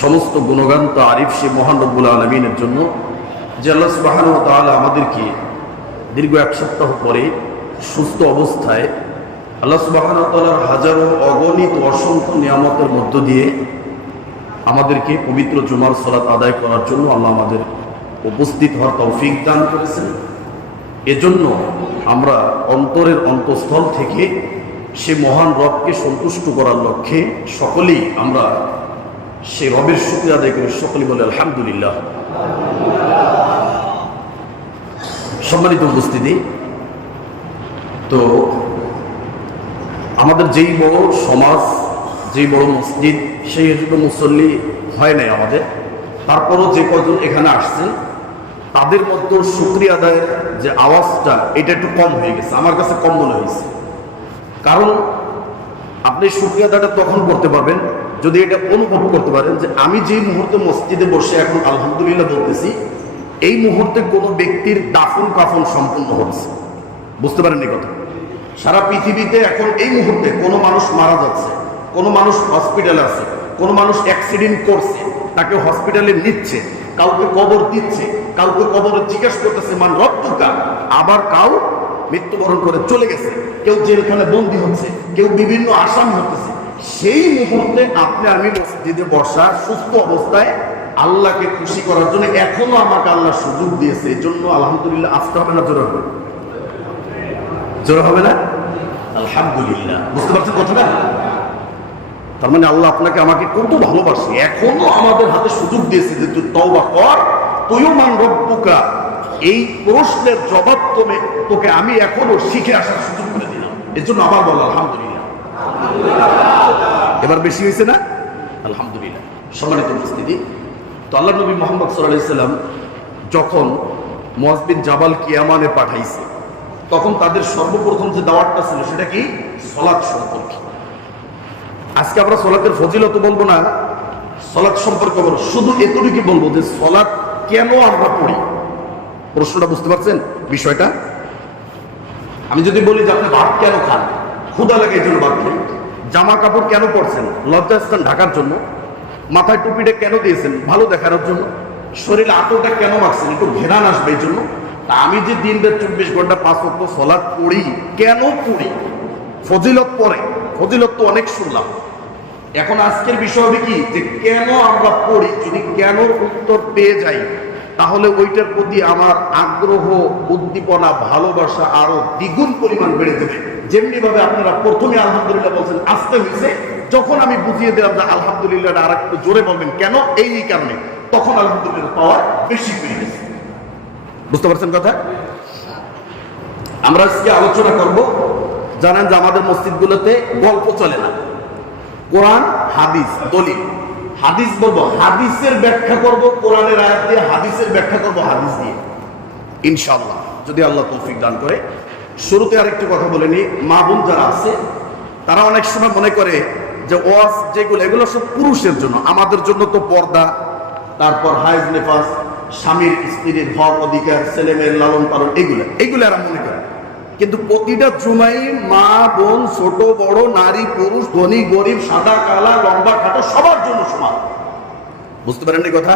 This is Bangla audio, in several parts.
সমস্ত গুণগান তারিফ সে মহান রব্বুল আলামিনের জন্য যে আল্লাহ সুবহানাহু ওয়া তাআলা আমাদেরকে দীর্ঘ এক সপ্তাহ পরে সুস্থ অবস্থায় আল্লাহ সুবহানাহু ওয়া তাআলার হাজারো অগণিত অসংখ্য নিয়ামতের মধ্য দিয়ে আমাদেরকে পবিত্র জুমার সালাত আদায় করার জন্য আল্লাহ আমাদের উপস্থিত হওয়ার তৌফিক দান করেছেন। এজন্য আমরা অন্তরের অন্তঃস্থল থেকে সে মহান রবকে সন্তুষ্ট করার লক্ষ্যে সকলেই আমরা সে রবের শুকরিয়া আদায় করি। সকলেই বলে আলহামদুলিল্লাহ। সম্মানিত উপস্থিতি, তো আমাদের যেই বড় সমাজ, যেই বড় মসজিদ, সেই মুসল্লি হয় নাই আমাদের, তারপরও যে কজন এখানে আসছেন তাদের মধ্যে শুকরিয়া আদায়ের যে আওয়াজটা এটা একটু কম হয়ে গেছে, আমার কাছে কম মনে হয়েছে। কারণ আপনি শুকরিয়া আদায়টা তখন করতে পারবেন যদি এটা অনুভব করতে পারেন যে আমি যে মুহূর্তে মসজিদে বসে এখন আলহামদুলিল্লাহ বলতেছি, এই মুহূর্তে কোনো ব্যক্তির দাফন কাফন সম্পূর্ণ হচ্ছে। বুঝতে পারেন এই কথা? সারা পৃথিবীতে এখন এই মুহূর্তে কোনো মানুষ মারা যাচ্ছে, কোনো মানুষ হসপিটালে আছে, কোনো মানুষ অ্যাক্সিডেন্ট করছে, তাকে হসপিটালে নিচ্ছে, কাউকে কবর দিচ্ছে, কাউকে কবরে জিজ্ঞাসা করতেছে মান রব্বুকা, আবার কাউ মৃত্যুবরণ করে চলে গেছে, কেউ জেলখানে বন্দী হচ্ছে, কেউ বিভিন্ন আসামি হতেছে। সেই মুহূর্তে আপনি আমি মসজিদে বসা সুস্থ অবস্থায় আল্লাহকে খুশি করার জন্য এখনো আমাকে আল্লাহ সুযোগ দিয়েছে। এই জন্য আলহামদুলিল্লাহ আসতে হবে না? জোর হবে? জোর হবে না? আলহামদুলিল্লাহ। বুঝতে পারছেন কথাটা? তার মানে আল্লাহ আপনাকে আমাকে কত ভালোবাসে, এখনো আমাদের হাতে সুযোগ দিয়েছে যে তুই তওবা কর, তুইও মান রব্বুকা। এই প্রশ্নের জবাব তোকে আমি এখনো শিখে আসার সুযোগ করে দিলাম। এর জন্য আবার বল আলহামদুলিল্লাহ। এবার বেশি হয়েছে না? আলহামদুলিল্লাহ। সম্মানিত উপস্থিতি, তো আল্লাহ নবী মুহাম্মদ সাল্লাল্লাহু আলাইহি ওয়াসাল্লাম যখন মুআয বিন জাবাল ইয়ামানে পাঠাইছে, তখন তাদের সর্বপ্রথম যে দাওয়াতটা ছিল সেটা কি? সালাত সম্পর্কে। আজকে আমরা সালাতের ফজিলত বলবো না, সালাত সম্পর্কে বলবো। শুধু এতটুকু বলবো যে সালাত কেন আমরা পড়ি। প্রশ্নটা বুঝতে পারছেন বিষয়টা? আমি যদি বলি যে আপনি ভাত কেন খান, ক্ষুধা লাগে এই জন্য ভাত খান। জামা কাপড় কেন পরছেন? লজ্জাস্থান ঢাকার জন্য। মাথায় টুপিটা কেন দিয়েছেন? ভালো দেখানোর জন্য। শরীরে আতরটা কেন মাখছেন? একটু ঘেরান আসবে এই জন্য। তা আমি যে দিন রাত 24 ঘন্টা 5 ওয়াক্ত সালাত পড়ি, কেন পড়ি? ফজিলত পড়ে, ফজিলত তো অনেক শুনলাম। এখন আজকের বিষয় হবে কি যে কেন আমরা পড়ি। যদি কেন উত্তর পেয়ে যাই তাহলে ওইটার প্রতি আমার আগ্রহ, উদ্দীপনা, ভালোবাসা আরো দ্বিগুণ পরিমাণ বেড়ে যাবে। যেমনি ভাবে আপনারা প্রথমে আলহামদুলিল্লাহ বলছেন, আসতে হয়েছে, যখন আমি বুঝিয়ে দিলাম যে আলহামদুলিল্লাহ আর একটু জোরে বলবেন কেন, এই কারণে, তখন আলহামদুলিল্লাহ পাওয়ার বেশি বেড়ে গেছে। বুঝতে পারছেন কথা? আমরা আজকে আলোচনা করব, জানেন যে আমাদের মসজিদগুলোতে গল্প চলে না, কোরআন হাদিস দলিল। হাদিস বলবো, হাদিসের ব্যাখ্যা করব কোরআনের আয়াত দিয়ে, হাদিসের ব্যাখ্যা করব হাদিস দিয়ে ইনশাআল্লাহ, যদি আল্লাহ তৌফিক দান করে। শুরুতে আরেকটি কথা বলে নি, মা বোন যারা আছে তারা অনেক সময় মনে করে যে ওয়াজ যেগুলো, এগুলো সব পুরুষের জন্য, আমাদের জন্য তো পর্দা, তারপর হাইজ নেফাস, স্বামীর স্ত্রীর হক অধিকার, ছেলেমেয়ের লালন পালন, এইগুলো এরা মনে করে। কিন্তু প্রতিটা জুমাই মা বোন, ছোট বড়, নারী পুরুষ, ধনী গরিব, সাদা কালা, লম্বা খাটো, সবার জন্য সমান। বুঝতে পারেন এই কথা?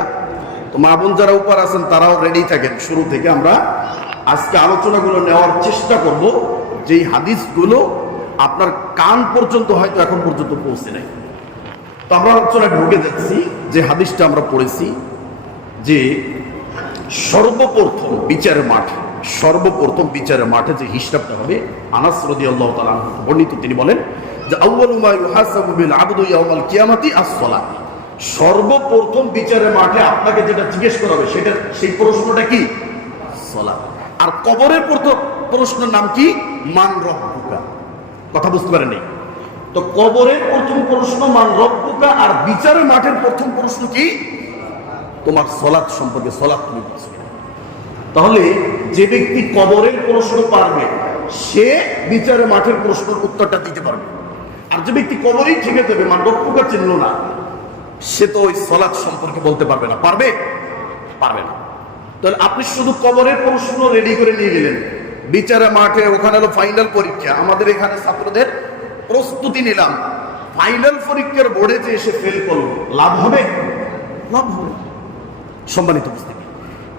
তো মা বোন যারা উপর আছেন তারাও রেডি থাকেন। শুরু থেকে আমরা আজকে আলোচনাগুলো নেওয়ার চেষ্টা করব, যেই হাদিসগুলো আপনার কান পর্যন্ত হয়তো এখন পর্যন্ত পৌঁছে নাই। তো আমরা আলোচনায় ঢুকে যাচ্ছি। যে হাদিসটা আমরা পড়েছি যে সর্বপ্রথম বিচারের মাঠে, সর্বপ্রথম বিচারের মাঠে যে হিসাবটা হবে, আনাস রাদিয়াল্লাহু তাআলা বর্ণিত, তিনি বলেন যে আউয়ালু মা ইউহাসাবু বিল আবদু ইয়াউমাল কিয়ামাতি আস-সালাত। সর্বপ্রথম বিচারের মাঠে আপনাকে যেটা জিজ্ঞেস করা হবে সেটা, সেই প্রশ্নটা কি? সালাত। আর কবরের প্রশ্নের নাম কি? মান রব্বুকা। কথা বুঝতে পারেন নাই? তো কবরের প্রথম প্রশ্ন মান রব্বুকা, আর বিচারের মাঠের প্রথম প্রশ্ন কি? তোমার সালাত সম্পর্কে, সালাত তুমি বুঝছো। তাহলে যে ব্যক্তি কবরের প্রশ্ন পারবে সে বিচারের মাঠের প্রশ্নের উত্তরটা দিতে পারবে। আর যে ব্যক্তি কবরেই থেকে যাবে, মান রব্বুকা চিনল না, সে তো ওই সালাত সম্পর্কে বলতে পারবে না। পারবে? পারবে না। তাহলে আপনি শুধু কবরের প্রশ্ন রেডি করে নিয়ে গেলেন, বিচারের মাঠে ওখানে হলো ফাইনাল পরীক্ষা। আমাদের এখানে ছাত্রদের প্রস্তুতি নিলাম, ফাইনাল পরীক্ষার বোর্ডে যে এসে ফেল করলো, লাভ হবে? লাভ হবে। সম্মানিত উপস্থিতি,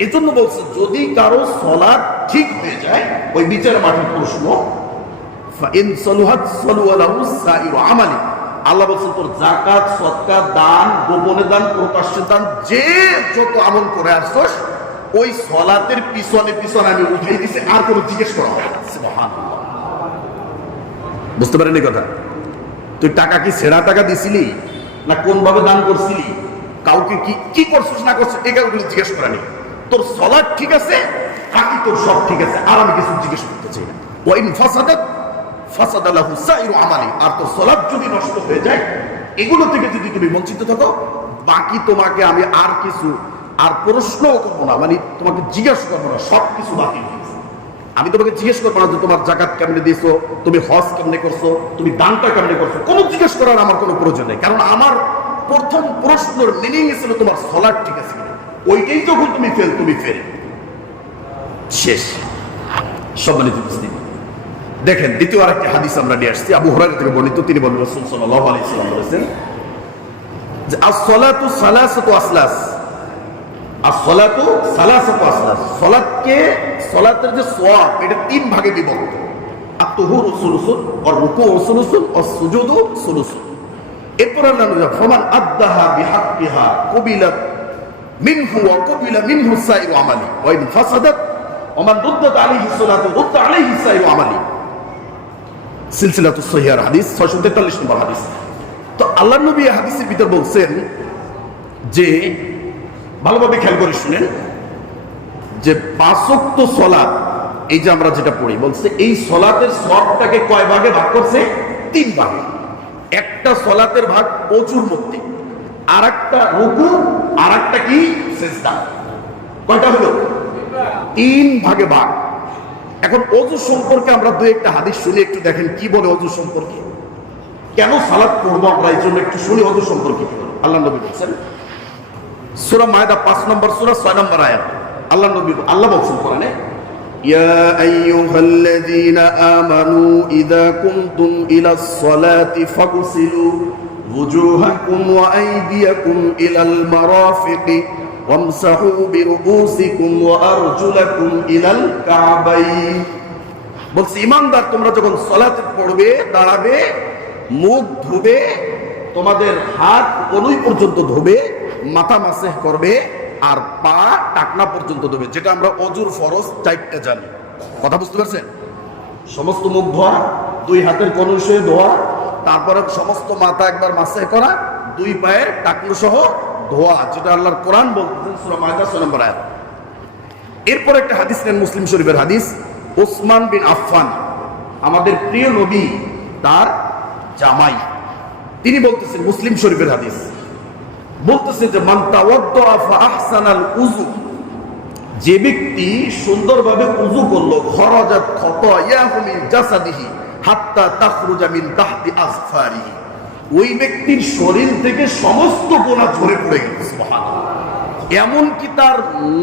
এজন্য বলছে যদি কারো সলাৎ ঠিক হয়ে যায়, ওই বিচার মাঠের প্রশ্ন, আল্লাহ বলছেন তোর যাকাত, সদকা, দান, গোপনে দান, প্রকাশ্যে দান, যে যত আমল করে আসছস ওই সলাতের পিছনে পিছনে আমি উঠাই দিছি, আর কোনো জিজ্ঞেস করা হয় না। সুবহানাল্লাহ। বুঝতে পারেন এই কথা? তুই টাকা কি ছেঁড়া টাকা দিছিলি না কোন ভাবে দান করছিলি, কাউকে কি কি করছিস না করছিস, এগুলো জিজ্ঞেস করা নেই। তোর সলাৎ ঠিক আছে, বাকি তোর সব ঠিক আছে, আর আমি কিছু জিজ্ঞেস করতে চাই না। ওয়াইন ফাসাদাত ফাসাদালাহু সাইরু আমালি, আর তোর সলাৎ যদি নষ্ট হয়ে যায়, এগুলো থেকে যদি তুমি বঞ্চিত থাকো, বাকি তোমাকে আমি আর কিছু আর প্রশ্নও করবো না, মানে তোমাকে জিজ্ঞেস করবো না, সব কিছু বাকি হয়ে গেছে। আমি তোমাকে জিজ্ঞেস করবো না যে তোমার যাকাত কেমনে দিয়েছো, তুমি হজ কেমনে করছো, তুমি দানটা কেমনে করছো, কোনো জিজ্ঞেস করার আমার কোনো প্রয়োজন নেই। কারণ আমার প্রথম প্রশ্নের মিনিং ছিল তোমার সলাৎ ঠিক আছে কিনা। ওইটাই যখন তুমি ফেল শেষ। সম্মানিত উপস্থিতি, দেখেন দ্বিতীয় আরেকটি হাদিস আমরা নিয়ে আসছি, আবু হুরায়রা থেকে বর্ণিত। তিনি বলেন রাসূল সাল্লাল্লাহু আলাইহি ওয়াসাল্লাম বলেছেন যে as-salatu salasatu aslas, as-salatu salasatu aslas, সলাতের যে সওয়াব এটা তিন ভাগে বিভক্ত। আত-তুহুরু সুলুসুন, ওয়ার রুকুউ সুলুসুন, ওয়াস সুজুদু সুলুসুন। এরপর আল্লাহ বলেন ফামান আদ্দাহা বিহাক্কিহা কুবিলাত মিনহু ওয়া কুবিলা মিনহু সাইরু আমালি ওয়া ইন ফাসাদাত ওয়া মান রুদ্দাত আলাইহি সালাতু রুদ্দা আলাইহি সাইরু আমালি। সিলসিলাতুস সহিহার হাদিস 643 নম্বর হাদিস। তো আল্লাহর নবী এই হাদিসের ভিতর বলছেন যে, ভালোভাবে খেয়াল করে শুনেন, যে 5 ওয়াক্ত সালাত এই যে আমরা যেটা পড়ি, বলছে এই সালাতের সওয়াবটাকে কয় ভাগে ভাগ করছে? 3 ভাগে। একটা সালাতের ভাগ ওযুর মধ্যে, আরেকটা রুকু, আরেকটা কি সিজদা। কয়টা হলো? 3 ভাগে ভাগ। এখন ওযু সম্পর্কে আমরা দুই একটা হাদিস শুনি, একটু দেখেন কি বলে ওযু সম্পর্কে, কেন সালাত পড়বো আমরা, এই জন্য একটু শুনি ওযু সম্পর্কে কি বলে। আল্লাহ নবী বলছেন সূরা মায়দা 5 নম্বর সূরা 6 নম্বর আয়াত, আল্লাহ বলছেন কোরআনে, ইয়া আইয়ুহাল্লাযীনা আমানু ইযা কুমতুম ইলাস সালাতি ফাগসিলু ওয়ুজুহাকুম ওয়া আইদিয়াকুম ইলাল মারাফিকি ওয়ামসাহু বিরুউসিকুম ওয়া আরজুলাকুম ইলাল কাবাইন। বলছে ঈমানদার তোমরা যখন সালাতে পড়বে, দাঁড়াবে, মুখ ধুবে, তোমাদের হাত কনুই পর্যন্ত ধোবে, মাথা মাসেহ করবে, আর পা টাকনা পর্যন্ত ধোবে, যেটা আমরা অজুর ফরজ 4টা জানি। কথা বুঝতে পারছেন? সমস্ত মুখ ধোয়া, 2 হাতের কনুই সহ ধোয়া, তারপরে সমস্ত মাথা একবার মাসেহ করা, 2 পায়ের টাকনু সহ ধোয়া, যেটা আল্লাহর কোরআন বলতেছেন সূরা মায়দা 6 নম্বর আয়াত। এরপর একটা হাদিস নেন মুসলিম শরীফের হাদিস, ওসমান বিন আফফান, আমাদের প্রিয় নবী তার জামাই, তিনি বলতেছেন, মুসলিম শরীফের হাদিস বলতেছে যে মান তাওয়াদ্দা ফা আহসানাল উযু, যে ব্যক্তি সুন্দরভাবে উযু করলো, খরাজাত খাতায়াহু মিন জাসাদিহি হাত্তা তাখরুজা মিন তাহতি আযফারিহি, ওই ব্যক্তির শরীর থেকে সমস্ত গুনাহ ঝরে পড়ে গেল। সুবহানাল্লাহ। এমন কি তার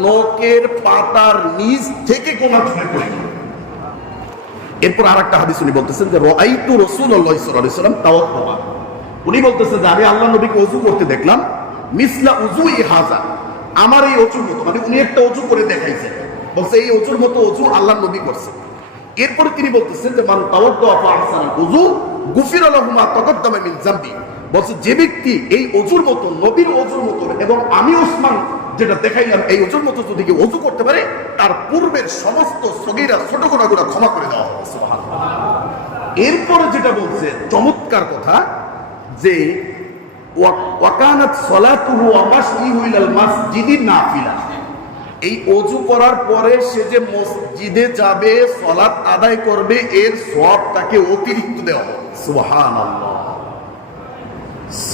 নখের পাতার নিচ থেকে গুনাহ ঝরে পড়ে গেল। এরপর আরেকটা হাদিস উনি বলতেছেন যে রাআইতু রাসূলুল্লাহ সাল্লাল্লাহু আলাইহি ওয়াসাল্লাম তাওয়াদ্দা, উনি বলতেছেন যে আমি আল্লাহর নবীকে ওযু করতে দেখলাম, মিসলা উযুই হাযা, আমার এই ওযুর মতো, মানে উনি একটা ওযু করে দেখাইছেন, বলছে এই ওযুর মতো ওযু আল্লাহর নবী করছে। এরপরে তিনি বলতেছেন যে মান তাওয়াদ্দা ফা আহসানাল উযু গুফিরা লাহু মা তাকাদ্দামা মিন যামবি, বলছে যে ব্যক্তি এই ওযুর মতো, নবীর ওযুর মতো, এবং আমি ওসমান যেটা দেখাইলাম এই ওযুর মতো যদি কেউ ওযু করতে পারে, তার পূর্বের সমস্ত সগীরা ছোট গুনাহগুলো ক্ষমা করে দেওয়া হবে। সুবহানাল্লাহ। এরপরে যেটা বলছে চমৎকার কথা, যে ওয়াকানাত সালাতুহু ওয়া মাশইহু ইলাল মাসজিদি নাফিলা, এই ওযু করার পরে সে যে মসজিদে যাবে, সালাত আদায় করবে, এর সওয়াব তাকে অতিরিক্ত দেওয়া হবে। সুবহানাল্লাহ।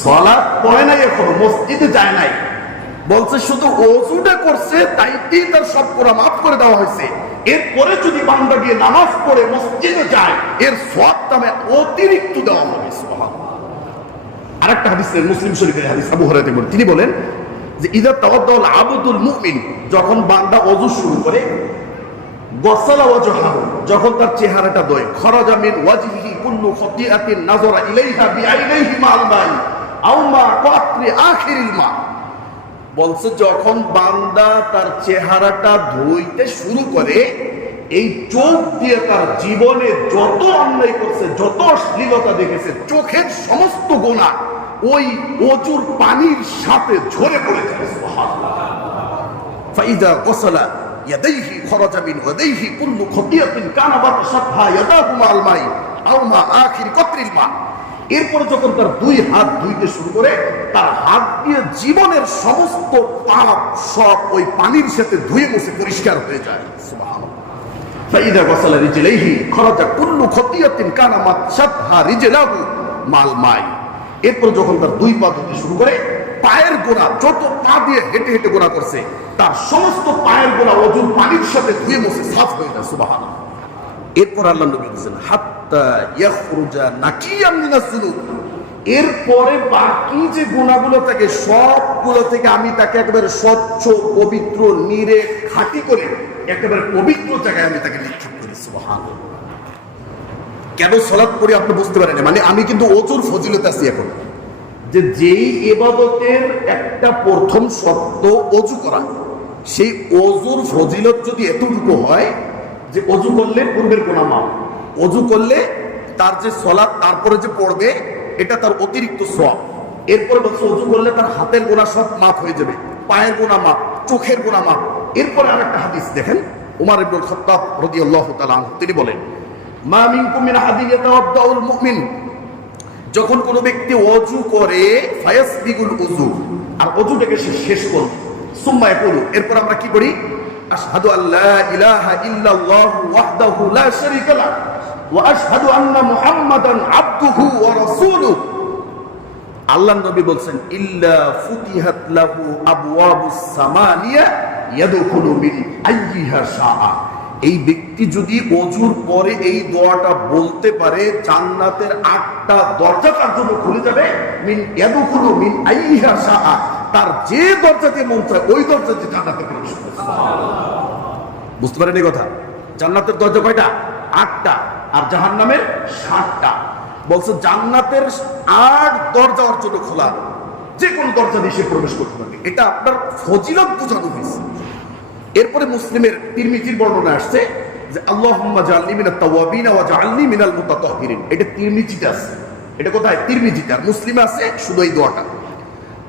সালাত পড়ে নাই, এখনো মসজিদে যায় নাই, বলছে শুধু ওযুটা করছে, তাইতেই তার সব গুনাহ মাফ করে দেওয়া হয়েছে। এরপরে যদি বান্দা গিয়ে নামাজ পড়ে মসজিদে যায়, এর সওয়াব তাকে অতিরিক্ত দেওয়া হবে। সুবহানাল্লাহ। আরেকটা হাদিস মুসলিম শরীফের হাদিস, আবু হুরায়রা থেকে, তিনি বলেন যে ইযা তাওয়াদ্দাল আবদুল মুমিন, যখন বান্দা ওযু শুরু করে, গসালা ওয়াজহাহু, যখন তার চেহারাটা ধোয়, খরাজা মিন ওয়াজহিহি কুল্লু খাতিআতিন নাযারা ইলাইহা বিআইনাইহি মাল মাই আও মা কাতরি আখিরিল মা, বলছে যখন বান্দা তার চেহারাটা ধুইতে শুরু করে, এই চোখ দিয়ে তার জীবনে যত অন্যায় করছে, যত অশ্লীলতা দেখেছে, চোখের সমস্ত গুনাহ ওই অজুর পানির সাথে ঝরে পড়ে যায়। সুবহানাল্লাহ। ফাইদা গসলা ইয়াদাইহি খরাজা মিন ওয়াদাইহি কুল্লু খতিয়াতিন কানা বাতাশাতহা ইয়াদাহু মাল মাই আও মা আখির কতরিল মা। এরপরে যখন তার দুই হাত ধুইতে শুরু করে, তার হাত দিয়ে জীবনের সমস্ত পাপ সব ওই পানির সাথে ধুয়ে মুছে পরিষ্কার হয়ে যায়। সুবহানাল্লাহ। ফাইদা গসলা রিজলাইহি খরাজা কুল্লু খতিয়াতিন কানা বাতাশাতহা রিজলাহু মাল মাই। এরপর যখন তার দুই পা ধুতে শুরু করে, পায়ের গোড়া যত পা দিয়ে হেঁটে হেঁটে গোড়া করছে, তার সমস্ত পায়ের গোড়া অজুর পানির সাথে ধুয়ে মুছে সাফ হয়ে যায়। সুবহানাল্লাহ। এরপর আল্লাহ নবী বলেছেন হাত্তা ইয়াখরুজা নাকিয়াম মিনাজ যুনুব। এরপরে বাকি যে গুনাহগুলো থাকে সবগুলো থেকে আমি তাকে একেবারে স্বচ্ছ, পবিত্র, নিরে খাঁটি করে একেবারে পবিত্র জায়গায় আমি তাকে নিক্ষেপ করি। সুবহানাল্লাহ। কেন সালাত পড়ি আপনি বুঝতে পারেন, মানে আমি কিন্তু ওজুর ফজিলত আছি এখন, যে যেই ইবাদতের একটা প্রথম শর্ত ওযু করা, সেই ওযুর ফজিলত যদি এতটুকু হয় যে ওযু করলে পূর্বের গুনাহ মাফ, ওযু করলে তার যে সালাত তারপরে যে পড়বে এটা তার অতিরিক্ত সওয়াব। এরপরে বলছে ওযু করলে তার হাতের গুনাহ সব মাফ হয়ে যাবে, পায়ের গুনাহ মাফ, চোখের গুনাহ মাফ। এরপরে আরেকটা হাদিস দেখেন, উমর ইবনুল খাত্তাব রাদিয়াল্লাহু তাআলা আনহু তিনি বলেন, মা মিনকুম মিন আহাদিন ইয়াতাওয়াদ্দাউল মুমিন, যখন কোনো ব্যক্তি ওযু করে ফায়াসবিগুল উযু, আর ওযুটাকে সে শেষ করবে, সুম্মা ইয়াকুলু, এরপর আমরা কি করি, আশহাদু আল্লা ইলাহা ইল্লাল্লাহু ওয়াহদাহু লা শারীকা লাহ ওয়া আশহাদু আন্না মুহাম্মাদান আবদুহু ওয়া রাসূলুহু। আল্লাহর নবী বলেন ইল্লা ফুতিহাত লাহু আবওয়াবুস সামানিয়া ইয়াদখুলু মিন আইয়িহা শাআ। এই ব্যক্তি যদি ওযুর পরে এই দোয়াটা বলতে পারে, জান্নাতের 8টা দরজা তার জন্য খুলে যাবে, মিন ইয়াদখুলু মিন আইয়িহা শাআ, তার যে দরজা দিয়ে মন চায় ওই দরজা দিয়ে জান্নাতে প্রবেশ করবে। সুবহানাল্লাহ। বুঝতে পারেন এই কথা? জান্নাতের দরজা কয়টা? 8টা, আর জাহান্নামের 7টা। বলছে জান্নাতের 8 দরজা ওর জন্য খোলা, যে কোন দরজা দিয়ে সে প্রবেশ করতে পারবে। এটা আপনার ফজিলত বোঝানো হয়েছে। এরপরে মুসলিমের তিরমিজির বর্ণনা আসছে যে আল্লাহুম্মা জাআলনি মিনাত তাওয়াবিন ওয়া জাআলনি মিনাল মুতাতাহহিরিন। এটা তিরমিজিতে আছে। এটা কোথায়? তিরমিজিতে। আর মুসলিমে আছে শুধু এই দোয়াটা।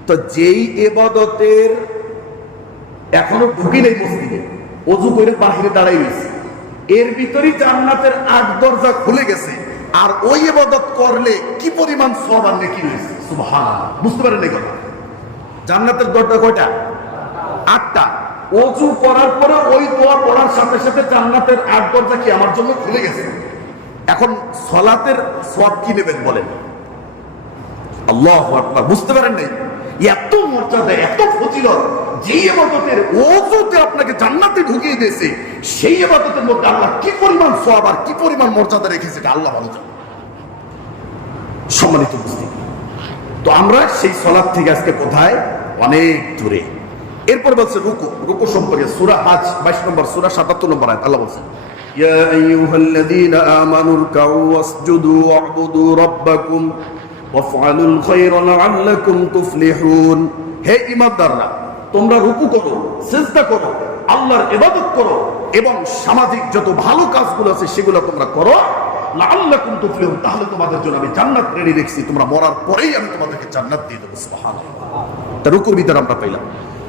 তো যেই ইবাদতের এখনো ঢুকি নেই মসজিদে, ওযু করে বাহিরে দাঁড়াই রয়েছে, এর ভিতরেই জান্নাতের 8 দরজা খুলে গেছে, আর ওই ইবাদত করলে কি পরিমাণ সওয়াব আর নেকি রয়েছে। সুবহানাল্লাহ। বুঝতে পারেন এই কথা? জান্নাতের দরজা কয়টা? 8টা। ওযু করার পরে ওই দোয়া পড়ার সাথে সাথে জান্নাতের 8 দরজা কি আমার জন্য খুলে গেছে। এখন সালাতের সওয়াব কি নেবেন বলেন? আল্লাহু আকবার। বুঝতে পারেন নাই? এত মর্যাদা, এত ফজিলত, যেই ইবাদতের ওযুতে আপনাকে জান্নাতে ঢুকিয়ে দিয়েছে, সেই ইবাদতের মধ্যে আল্লাহ কি পরিমাণ সওয়াব আর কি পরিমাণ মর্যাদা রেখেছে এটা আল্লাহ ভালো জানেন। সম্মানিত উপস্থিতি, তো আমরা সেই সালাত থেকে আজকে কোথায়? অনেক দূরে। এরপর বলছে রুকু। রুকু সম্পর্কে সূরা হাজ 22 নম্বর সূরা 77 নম্বর আয়াত আল্লাহ বলেন, ইয়া আইয়ুহাল্লাযীনা আমানু রুকউ ওয়াসজুদু ওয়া'বুদু রাব্বাকুম ওয়াফআলুল খায়রা লাআল্লাকুম তুফলিহুন। হে ঈমানদাররা, তোমরা রুকু করো, সিজদা করো, আল্লাহর ইবাদত করো, এবং সামাজিক যত ভালো কাজগুলো আছে সেগুলো তোমরা করো, লাআল্লাকুম তুফলিহুন, তাহলে তোমাদের জন্য আমি জান্নাত রেডি রেখেছি, তোমরা মরার পরেই আমি তোমাদেরকে জান্নাত দিয়ে দেব। সুবহানাল্লাহ। তা রুকুর ভিতরে আমরা পাইলাম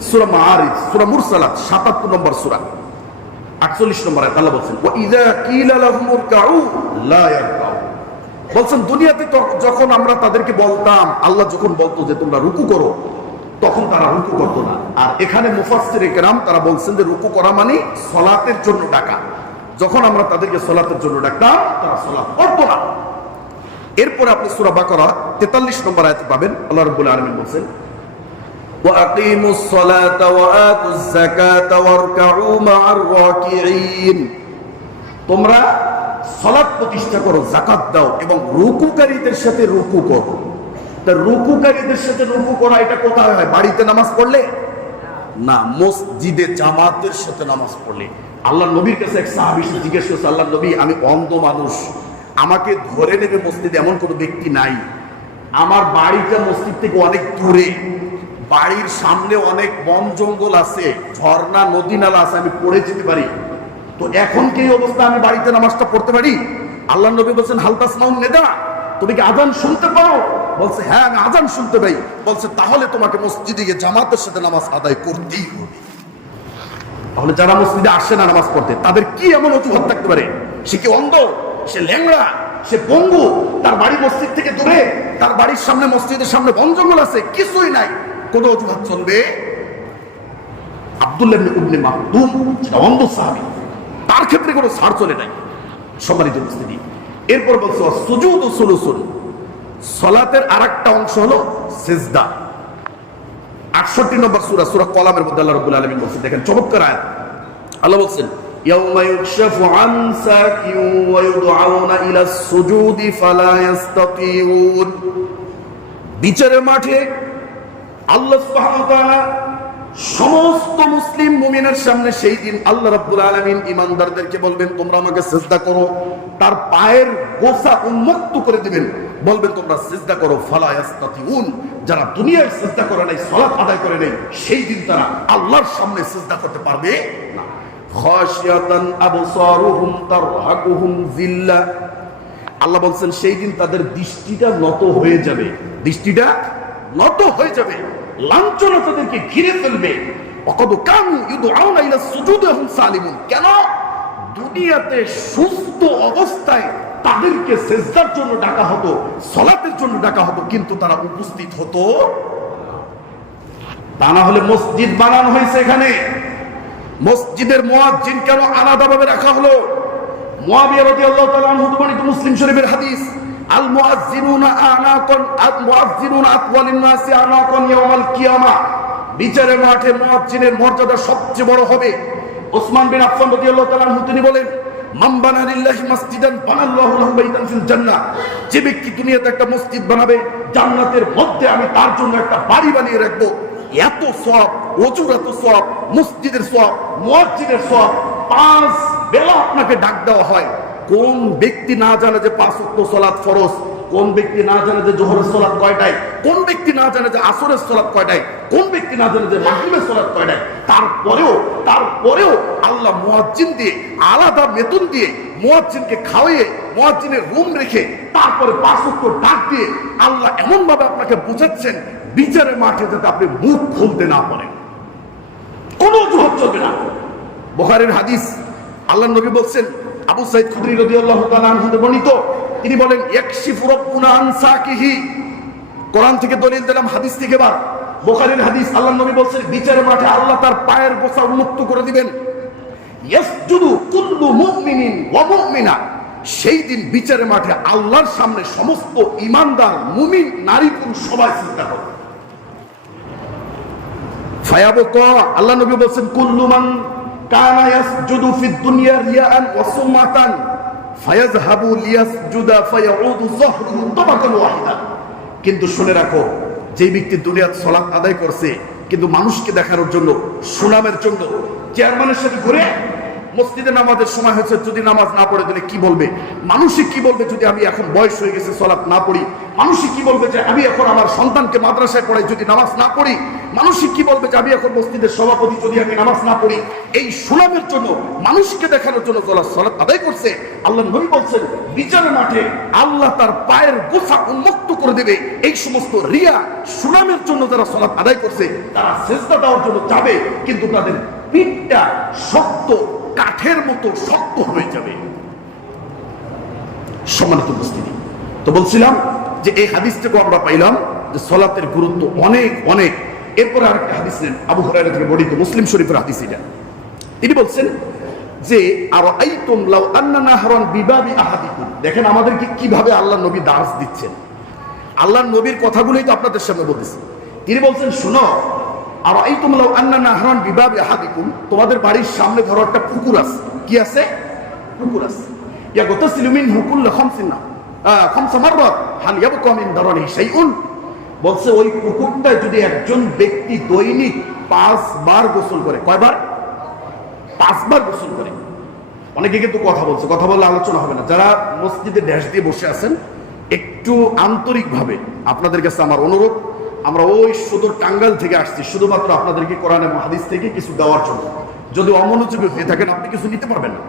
সূরা মাআরিজ, সূরা মুরসালাত 77 নম্বর সূরা 48 নম্বর আয়াত আল্লাহ বলেন, ওয়া ইযা কিলা লাহুম ইরকাউ লা ইয়ারকাউ। বলেন দুনিয়াতে যখন আমরা তাদেরকে বলতাম, আল্লাহ যখন বলতো যে তোমরা রুকু করো, তখন তারা রুকু করতো না। আর এখানে মুফাসসিরে কেরাম তারা বলছেন যে রুকু করা মানে সালাতের জন্য ডাকা। যখন আমরা তাদেরকে সালাতের জন্য ডাকতাম, তারা সালাত করতো না। এরপর আপনি সূরা বাকারা 43 নম্বর আয়াত পাবেন, আল্লাহ রাব্বুল আলামিন বলেন, وَأَقِيمُوا الصَّلَاةَ وَآتُوا الزَّكَاةَ وَارْكَعُوا مَعَ الرَّاكِعِينَ। তোমরা সালাত প্রতিষ্ঠা করো, যাকাত দাও, এবং রুকুকারীদের সাথে রুকু করো। তা রুকুকারীদের সাথে রুকু করা এটা কোথায় হয়? বাড়িতে নামাজ পড়লে না, মসজিদে জামাতের সাথে নামাজ পড়লে। আল্লাহ নবীর কাছে এক সাহাবী জিজ্ঞেস করছে, আল্লাহ নবী, আমি অন্ধ মানুষ, আমাকে ধরে নেবে মসজিদে এমন কোনো ব্যক্তি নাই, আমার বাড়িটা মসজিদ থেকে অনেক দূরে, বাড়ির সামনে অনেক বন জঙ্গল আছে, ঝর্ণা নদী নালা আছে, আমি পড়ে যেতে পারি, তো এখন কি এই অবস্থা আমি বাড়িতে নামাজটা পড়তে পারি? আল্লাহ নবী বলছেন হাল তাসমাউন নিদা, তুমি কি আজান শুনতে পাও? বলছে হ্যাঁ আমি আজান শুনতে পাই। বলছে তাহলে তোমাকে মসজিদে গিয়ে জামাতের সাথে নামাজ আদায় করতেই হবে। তাহলে যারা মসজিদে আসে না নামাজ পড়তে, তাদের কি এমন অজুহাত থাকতে পারে? সে কি অন্ধ, সে ল্যাংড়া, সে পঙ্গু, তার বাড়ি মসজিদ থেকে দূরে, তার বাড়ির সামনে মসজিদের সামনে বন জঙ্গল আছে, কিছুই নাই, কোন অজুহাত চলবে? আব্দুল্লাহ ইবনে মাকতুম সেটা অন্ধ সাহাবী, তার ক্ষেত্রে কোনো ছাড় চলে নাই। সম্মানিত উপস্থিতি, এরপর বলছে সুজুদ ও সুলুসুন, সালাতের আরেকটা অংশ হলো সিজদা। 68 নম্বর সূরা, সূরা কলামের মধ্যে আল্লাহ রাব্বুল আলামিন বলছেন, দেখেন চমৎকার আয়াত। আল্লাহ বলছেন ইয়াউমা ইউকশাফু আন সাকিন ওয়া ইউদআউনা ইলা সুজুদি ফালা ইস্তাতিউন। বিচারের মাঠে আল্লাহ সুবহানাহু ওয়া তাআলা সমস্ত মুসলিম মুমিনের সামনে সেই দিন আল্লাহ রাব্বুল আলামিন ঈমানদারদেরকে বলবেন তোমরা আমাকে সিজদা করো, তার পায়ের গোছা উন্মুক্ত করে দিবেন, বলবেন তোমরা সিজদা করো। ফালা ইস্তাতিউন, যারা দুনিয়ায় সিজদা করে নাই, সালাত আদায় করে নাই, সেই দিন তারা আল্লাহর সামনে সিজদা করতে পারবে না। খাশিয়াতান আবসারুহুম তারহাকুহুম যিল্লা, আল্লাহ বলছেন সেই দিন তাদের দৃষ্টিটা নত হয়ে যাবে, দৃষ্টিটা নত হয়ে যাবে, লাঞ্ছনা তাদেরকে ঘিরে ফেলবে। ওয়াকাদ কানু ইউদআউনা ইলা সুজুদি ওয়া হুম সালিমুন, কেন? দুনিয়াতে সুস্থ অবস্থায় তাদেরকে সিজদার জন্য ডাকা হতো, সালাতের জন্য ডাকা হতো, কিন্তু তারা উপস্থিত হতো তা না হলে মসজিদ বানানো হয়েছে এখানে। মসজিদের মুয়াজ্জিন কেন আলাদাভাবে রাখা হলো? মুয়াবিয়া রাদিয়াল্লাহু তাআলা আনহু বর্ণিত মুসলিম শরীফের হাদিস, আল মুয়াজ্জিনুনা আনাকুন মুয়াজ্জিনুনা আতওয়ালিন নাসি আনাকুন ইয়াউমাল কিয়ামা, বিচারের মাঠে মুয়াজ্জিনের মর্যাদা সবচেয়ে বড় হবে। ওসমান বিন আফফান রাদিয়াল্লাহু তাআলা আনহু তিনি বলেন, মান বানা লিল্লাহি মাসজিদান বানাল্লাহু লাহু বাইতান ফিল জান্নাহ, যে ব্যক্তি দুনিয়াতে একটা মসজিদ বানাবে, জান্নাতের মধ্যে আমি তার জন্য একটা বাড়ি বানিয়ে রাখবো। এত সওয়াব, ওযুর এত সওয়াব, মসজিদের সওয়াব, মুয়াজ্জিনের সওয়াব, 5 বেলা আপনাকে ডাক দেওয়া হয়। কোন ব্যক্তি না জানে যে 5 ওয়াক্ত সালাত ফরজ, কোন ব্যক্তি না জানে যে জোহরের সালাত কয়টায়, কোন ব্যক্তি না জানে যে আসরের সালাত কয়টায়, কোন ব্যক্তি না জানে যে মাগরিবের সালাত কয়টায়, তারপরেও আল্লাহ মুয়াজ্জিন দিয়ে আলাদা বেতন দিয়ে মুয়াজ্জিনকে খাওয়িয়ে মুয়াজ্জিনের রুম রেখে তারপরে 5 ওয়াক্ত ডাক দিয়ে আল্লাহ এমন ভাবে আপনাকে বুঝাচ্ছেন বিচারের মাঠে যাতে আপনি মুখ খুলতে না পারেন, কোনো অজুহাত চলবে না। বুখারীর হাদিস, আল্লাহ নবী বলছেন, আবু সাঈদ খুদরি রাদিয়াল্লাহু তাআলা আনহু বর্ণিত, তিনি বলেন ইয়াকশিফু রাব্বুনা আন সাকিহি, কোরআন থেকে দলিল দিলাম, হাদিস থেকে বার, বুখারীর হাদিস, আল্লাহ নবী বলছেন বিচারের মাঠে আল্লাহ তার পায়ের গোছা উন্মুক্ত করে দিবেন। ইয়াসজুদু কুল্লু মুমিনিন ওয়া মুমিনা, সেই দিন বিচারের মাঠে আল্লাহর সামনে সমস্ত ঈমানদার মুমিন নারী পুরুষ সবাই সিজদা করবে। ফায়াবকা, আল্লাহ নবী বলছেন কুল্লু মান কানা ইয়াসজুদু ফিদ দুনিয়া রিয়াআন ওয়া সুমাতান ফায়াযহাবু লিয়াসজুদা ফায়াউদু যহরুহু তাবাকান ওয়াহিদা, কিন্তু শুনে রাখো, যে ব্যক্তি দুনিয়াতে সালাত আদায় করছে কিন্তু মানুষকে দেখানোর জন্য, সুনামের জন্য, চেয়ারম্যানের সাথে ঘুরে মসজিদে নামাজের সময় হচ্ছে যদি নামাজ না পড়ে দিলে কি বলবে, মানুষে কি বলবে যদি আমি এখন বয়স হয়ে গেছে সালাত না পড়ি, মানুষে কি বলবে যে আমি এখন আমার সন্তানকে মাদ্রাসায় পড়াই যদি নামাজ না পড়ি, মানুষে কি বলবে যে আমি এখন মসজিদের সভাপতি যদি আমি নামাজ না পড়ি, এই সুনামের জন্য, মানুষকে দেখানোর জন্য যারা সালাত আদায় করছে, আল্লাহ নবী বলছেন বিচারের মাঠে আল্লাহ তার পায়ের গোছা উন্মুক্ত করে দেবে। এই সমস্ত রিয়া সুনামের জন্য যারা সালাত আদায় করছে তারা সিজদা দেওয়ার জন্য যাবে, কিন্তু তাদের পিঠটা শক্ত, কাঠের মতো শক্ত হয়ে যাবে। সম্মানিত উপস্থিতি, তো বলছিলাম যে এই হাদিস থেকে আমরা পাইলাম যে সালাতের গুরুত্ব অনেক অনেক। এরপর আরেকটা হাদিস নেন, আবু হুরায়রা থেকে বর্ণিত, মুসলিম শরীফের হাদিস এটা। তিনি বলছেন যে আরাআইতুম লাউ আন্না নাহরান বিবাবি আহাদিকুম, দেখেন আমাদেরকে কিভাবে আল্লাহ নবী দাস দিচ্ছেন, আল্লাহ নবীর কথাগুলোই তো আপনাদের সামনে বলতেছি। তিনি বলছেন শুনো, আরাআইতুম লাউ আন্না নাহরান বিবাবি আহাদিকুম, তোমাদের বাড়ির সামনে ধরো একটা পুকুর আছে, কি আছে? পুকুর আছে। ইয়াগতাসিলু মিনহু কুল্লু খামসা মাররাত হাল ইয়াবকা মিন দারানিহি শাইউন, বলছে ওই পুকুরটায় যদি একজন ব্যক্তি দৈনিক 5 বার গোসল করে, কয়বার? 5 বার গোসল করে। অনেকে কিন্তু কথা বলছে, কথা বললে আলোচনা হবে না। যারা মসজিদে ড্যাশ দিয়ে বসে আছেন, একটু আন্তরিকভাবে আপনাদের কাছে আমার অনুরোধ, আমরা ওই সুদূর টাঙ্গাইল থেকে আসছি শুধুমাত্র আপনাদেরকে কোরআন এবং হাদিস থেকে কিছু দেওয়ার জন্য। যদি অমনোযোগী হয়ে থাকেন আপনি কিছু নিতে পারবেন না।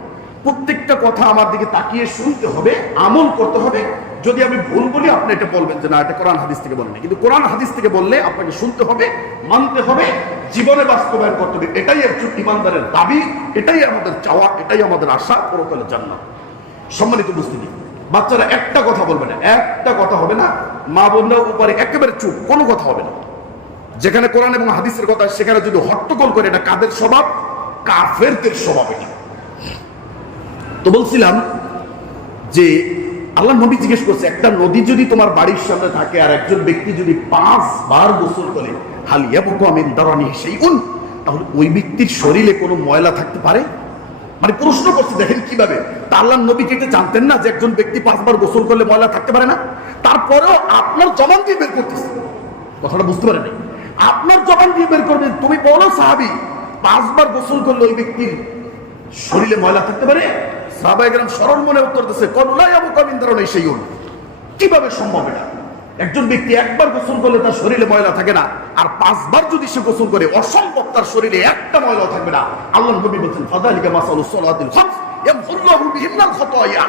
প্রত্যেকটা কথা আমার দিকে তাকিয়ে শুনতে হবে, আমল করতে হবে। যদি আমি ভুল বলি আপনি এটা বলবেন যে না, এটা কোরআন হাদিস থেকে বলেন। কিন্তু কোরআন হাদিস থেকে বললে আপনাকে শুনতে হবে, মানতে হবে, জীবনে বাস্তবায়ন করতে হবে। এটাই একজন ইমানদারের দাবি, এটাই আমাদের চাওয়া, এটাই আমাদের আশা, পরকালে জান্নাত। সম্মানিত উপস্থিতি, বাচ্চারা একটা কথা বলবে না, একটা কথা হবে না। মা বোনরাও উপরে একেবারে চুপ, কোনো কথা হবে না। যেখানে কোরআন এবং হাদিসের কথা সেখানে যদি হট্টগোল করে, এটা কাদের স্বভাব? কাফেরদের স্বভাব। এটা তো বলছিলাম যে আল্লাহ নবী জিজ্ঞেস করছে, একটা নদী যদি তোমার বাড়ির সামনে থাকে আর একজন ব্যক্তি যদি 5 বার গোসল করে, হালিয়া বকু আমিন দারানি শাইউন, তাহলে ওই ব্যক্তির শরীরে কোনো ময়লা থাকতে পারে? মানে প্রশ্ন করছে, দেখেন কিভাবে। তা আল্লাহ নবী কি এটা জানতেন না যে একজন ব্যক্তি 5 বার গোসল করলে ময়লা থাকতে পারে না? তারপরেও আপনার জবান দিয়ে বের করতেছে। কথাটা বুঝতে পারেনি? আপনার জবান দিয়ে বের করবেন, তুমি বলো সাহাবী 5 বার গোসল করলে ওই ব্যক্তির শরীরে ময়লা থাকতে পারে? সাহাবায়ে কেরাম সরল মনে উত্তর দিচ্ছে, কল্লা ইয়াবুকা মিন দারানি শাইউন। কিভাবে সম্ভব এটা? একজন ব্যক্তি একবার গোসল করলে তার শরীরে ময়লা থাকে না, আর 5 বার যদি সে গোসল করে অসম্ভব তার শরীরে একটা ময়লাও থাকবে না। আল্লাহ নবী বলছেন, ফাযালিকা মাসালুস সালাতিল খামস ইয়ামহুল্লাহু বিহিন্নাল খাতায়া।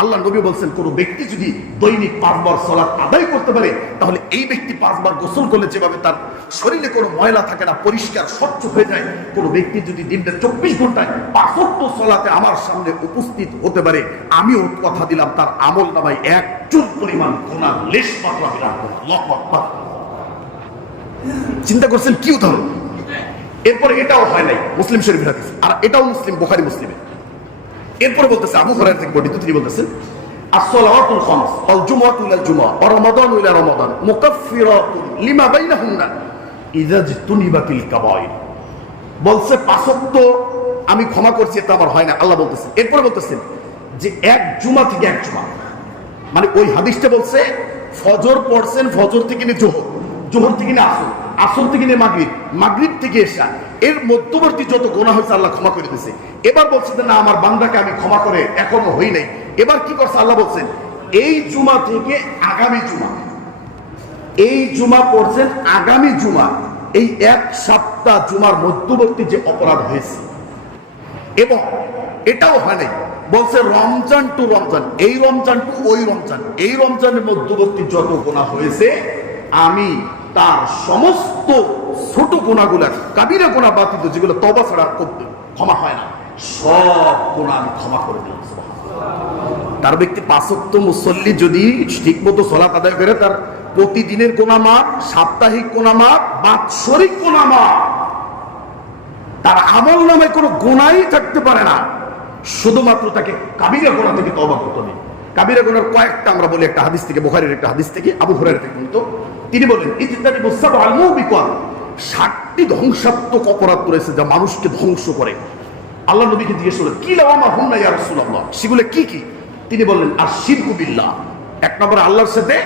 আল্লাহ নবী বলছেন, কোন ব্যক্তি যদি দৈনিক 5 বার সালাত আদায় করতে পারে, তাহলে এই ব্যক্তি 5 বার গোসল করলে যেভাবে তার শরীরে কোনো ময়লা থাকে না, পরিষ্কার স্বচ্ছ হয়ে যায়, কোন ব্যক্তি যদি দিনটা 24 ঘন্টায় 5 ওয়াক্ত সালাতে আমার সামনে উপস্থিত হতে পারে, আমিও কথা দিলাম তার আমল নামায় 1 চুল পরিমাণ গুনাহ লেশ মাত্রা বিরাট হবে। আল্লাহু আকবার। চিন্তা করছেন কি উদাহরণ? এরপর এটাও হয় নাই, মুসলিম শরীফের হাদিস, আর এটাও মুসলিম, বুখারী মুসলিমে। এরপরে বলতেছে, আবু হুরায়রা থেকে বর্ণিত, তিনি বলতেছেন, as-salawatul khams wal jumu'atu ila al-jumu'ah wa ramadanu ila ramadan mukaffiratun lima bainahunna idza jtunibatil kaba'ir। বলছে 5 ওয়াক্ত আমি ক্ষমা করছি, এটা আমার হয় না, আল্লাহ বলতেছেন। এরপরে বলতেছেন যে এক জুমা থেকে এক জুমা, মানে ওই হাদিসটা বলছে ফজর পড়ছেন, ফজর থেকে নিয়ে জোহর, জোহর থেকে নিয়ে আসর, আসর থেকে নিয়ে মাগরিব, মাগরিব থেকে এশা, এর মধ্যবর্তী যত গুনাহ হয়েছে আল্লাহ ক্ষমা করে দিয়েছে। এবার বলছে না, আমার বান্দাকে আমি ক্ষমা করে এখনো হই নাই। এবার কি করছে আল্লাহ বলছেন, এই জুমা থেকে আগামী জুমা, এই জুমা পড়ছেন, আগামী জুমা, এই 1 সপ্তাহ জুমার মধ্যবর্তী যে অপরাধ হয়েছে, এবং এটাও হয় নাই, বলছে রমজান টু রমজান, এই রমজান টু ওই রমজান, এই রমজানের মধ্যবর্তী যত গুনাহ হয়েছে আমি তার সমস্ত ছোট গুনাহগুলো, কাবিরা গুনাহ ব্যতীত যেগুলো তওবা ছাড়া করতে ক্ষমা হয় না, সব গুনাহ আমি ক্ষমা করে দিলাম। তার ব্যক্তি 5 ওয়াক্ত মুসল্লি যদি ঠিকমতো সালাত আদায় করে, তার প্রতিদিনের গুনাহ মাফ, সাপ্তাহিক গুনাহ মাফ, বাৎসরিক গুনাহ মাফ, তার আমল নামায় কোনো গুনাহই থাকতে পারে না। শুধুমাত্র তাকে কাবিরা গুনাহ থেকে তওবা করতে হবে। কাবিরা গুনার কয়েকটা আমরা বলি, একটা হাদিস থেকে, বুখারীর একটা হাদিস থেকে, আবু হুরায়রা থেকে বলতো, তিনি বলেন, ইজতানিবুস সাবআল মুবিকাত, 60টি ধ্বংসাত্মক অপরাধ রয়েছে যা মানুষকে ধ্বংস করে। আল্লাহ নবীকে জিজ্ঞেস করলেন, কি লাওমা হুন্না ইয়া রাসূলুল্লাহ, সেগুলো কি কি? তিনি বললেন, আশ-শিরকু বিল্লাহ, 1 নম্বরে আল্লাহর সাথে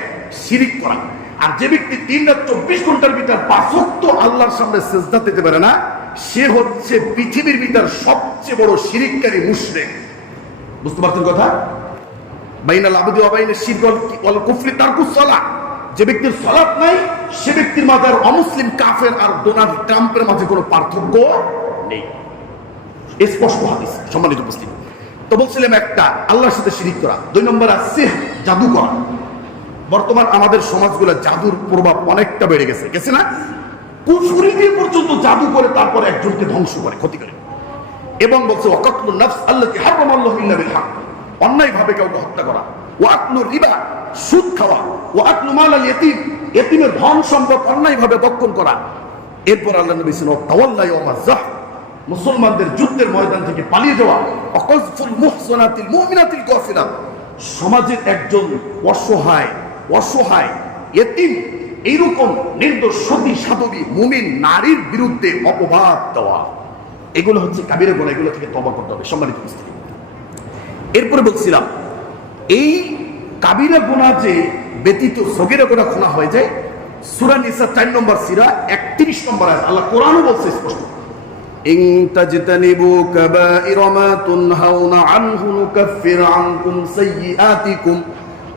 শিরিক করা। আর যে ব্যক্তি 3 রাত 24 ঘন্টার ভিতর 5 ওয়াক্ত আল্লাহর সামনে সিজদা দিতে পারে না, সে হচ্ছে পৃথিবীর ভিতর সবচেয়ে বড় শিরিককারী মুশরিক। বুঝতে পারছেন কথা? বাইনাল আবদি ওয়া বাইনাশ শিরকি ওয়াল কুফরি তারকুস সালাহ, যে ব্যক্তির সালাত নাই সে ব্যক্তির মাঝে আর অমুসলিম কাফের আর ডোনাল্ড ট্রাম্পের মাঝে কোনো পার্থক্য নেই। স্পষ্ট হাদিস। সম্মানিত উপস্থিতি, তো বলছিলাম একটা আল্লাহর সাথে শিরিক করা, 2 নম্বর আছে জাদু করা। বর্তমান আমাদের সমাজগুলো জাদুর প্রভাব অনেকটা বেড়ে গেছে, গেছে না? কুফরি দিয়ে পর্যন্ত জাদু করে তারপর একজনকে ধ্বংস করে, ক্ষতি করে। এবং বলছে ওয়াকাতলুন নাফস আল্লাতী হারামাল্লাহু ইল্লা বিল হক, অন্যায় ভাবে কাউকে হত্যা করা, ওয়া আকলু রিবা, সুদ খাওয়া, ওয়া আকলু মালাল ইয়াতীম, এতিমের ধন সম্পদ অন্যায় ভাবে ভক্ষণ করা। এরপর আল্লাহ নবী বলেছেন তাওয়াল্লা ইয়াওমাজ যাহ, মুসলমানদের যুদ্ধের ময়দান থেকে পালিয়ে যাওয়া, অকযফুল মুহসানাতিল মুমিনাতিল গাফিলা, সমাজের একজন অসহায় এতিম, এইরকম নির্দোষ সতী সাধবী মুমিন নারীর বিরুদ্ধে অপবাদ দেওয়া, এগুলো হচ্ছে কাবিরা গুনাহ, এগুলো থেকে তওবা করতে হবে। সম্মানিত উপস্থিতি, এরপরে বলছিলাম এই কাবিরা গুনাহ যে ব্যতীত সগীরা গুনাহ ক্ষমা হয়ে যায়। সূরা নিসা 4 নম্বর সূরা 31 নম্বর আয়াত, আল্লাহ কোরআনও বলছে স্পষ্ট, ইন তাজতানিবু কাবাইরা মা তুনহাউনা আনহু নুকাফির আনকুম সাইয়্যাতিকুম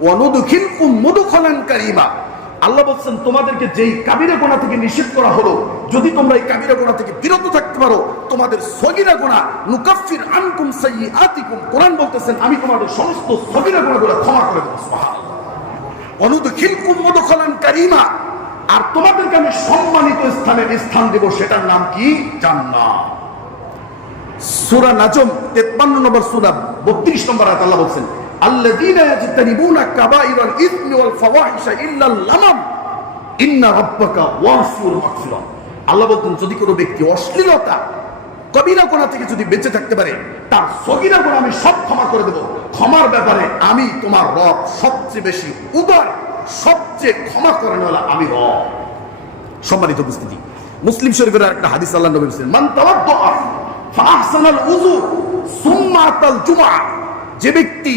ওয়া নুদখিলকুম মুদখালান কারীমা। আল্লাহ বলছেন তোমাদেরকে যেই কাবিরা গুনাহ থেকে নিষেধ করা হলো, যদি তোমরা এই কাবিরা গুনাহ থেকে বিরত থাকতে পারো, তোমাদের সগীরা গুনাহ নুকাফির আনকুম সাইয়্যাতিকুম, কোরআন বলতেছেন আমি তোমাদের সমস্ত সগীরা গুনাহগুলো ক্ষমা করে দেব। সুবহানাল্লাহ। অনুদখিলকুম মুদখালান কারীমা, আর তোমাদেরকে আমি সম্মানিত স্থান দেব, সেটার নাম কি? জান্নাত। সূরা নাজম 53 নম্বর সূরা 32 নম্বর আয়াত আল্লাহ বলছেন আল্লাযীনা ইয়াজতানিবুনা কাবাইরাল ইসমি ওয়াল ফাওয়াহিশা ইল্লাল লামাম ইন্না রাব্বাকা ওয়াসিউল মাগফিরাহ। আল্লাহ বলতেন যদি কোনো ব্যক্তি অশ্লীলতা কবিরা গুনাহ থেকে যদি বেঁচে থাকতে পারে, তার সগীরা গুনাহ আমি সব ক্ষমা করে দেব। ক্ষমার ব্যাপারে আমি তোমার রব, সবচেয়ে বেশি উদার, সবচেয়ে ক্ষমা করেন ওয়ালা আমি রব। সম্মানিত উপস্থিতি, মুসলিম শরীফের একটা হাদিস আল্লাহ নবী বলেছেন মান তাওয়াদ্দা ফাহসানাল উযু সুম্মা আতাল জুমআ, যে ব্যক্তি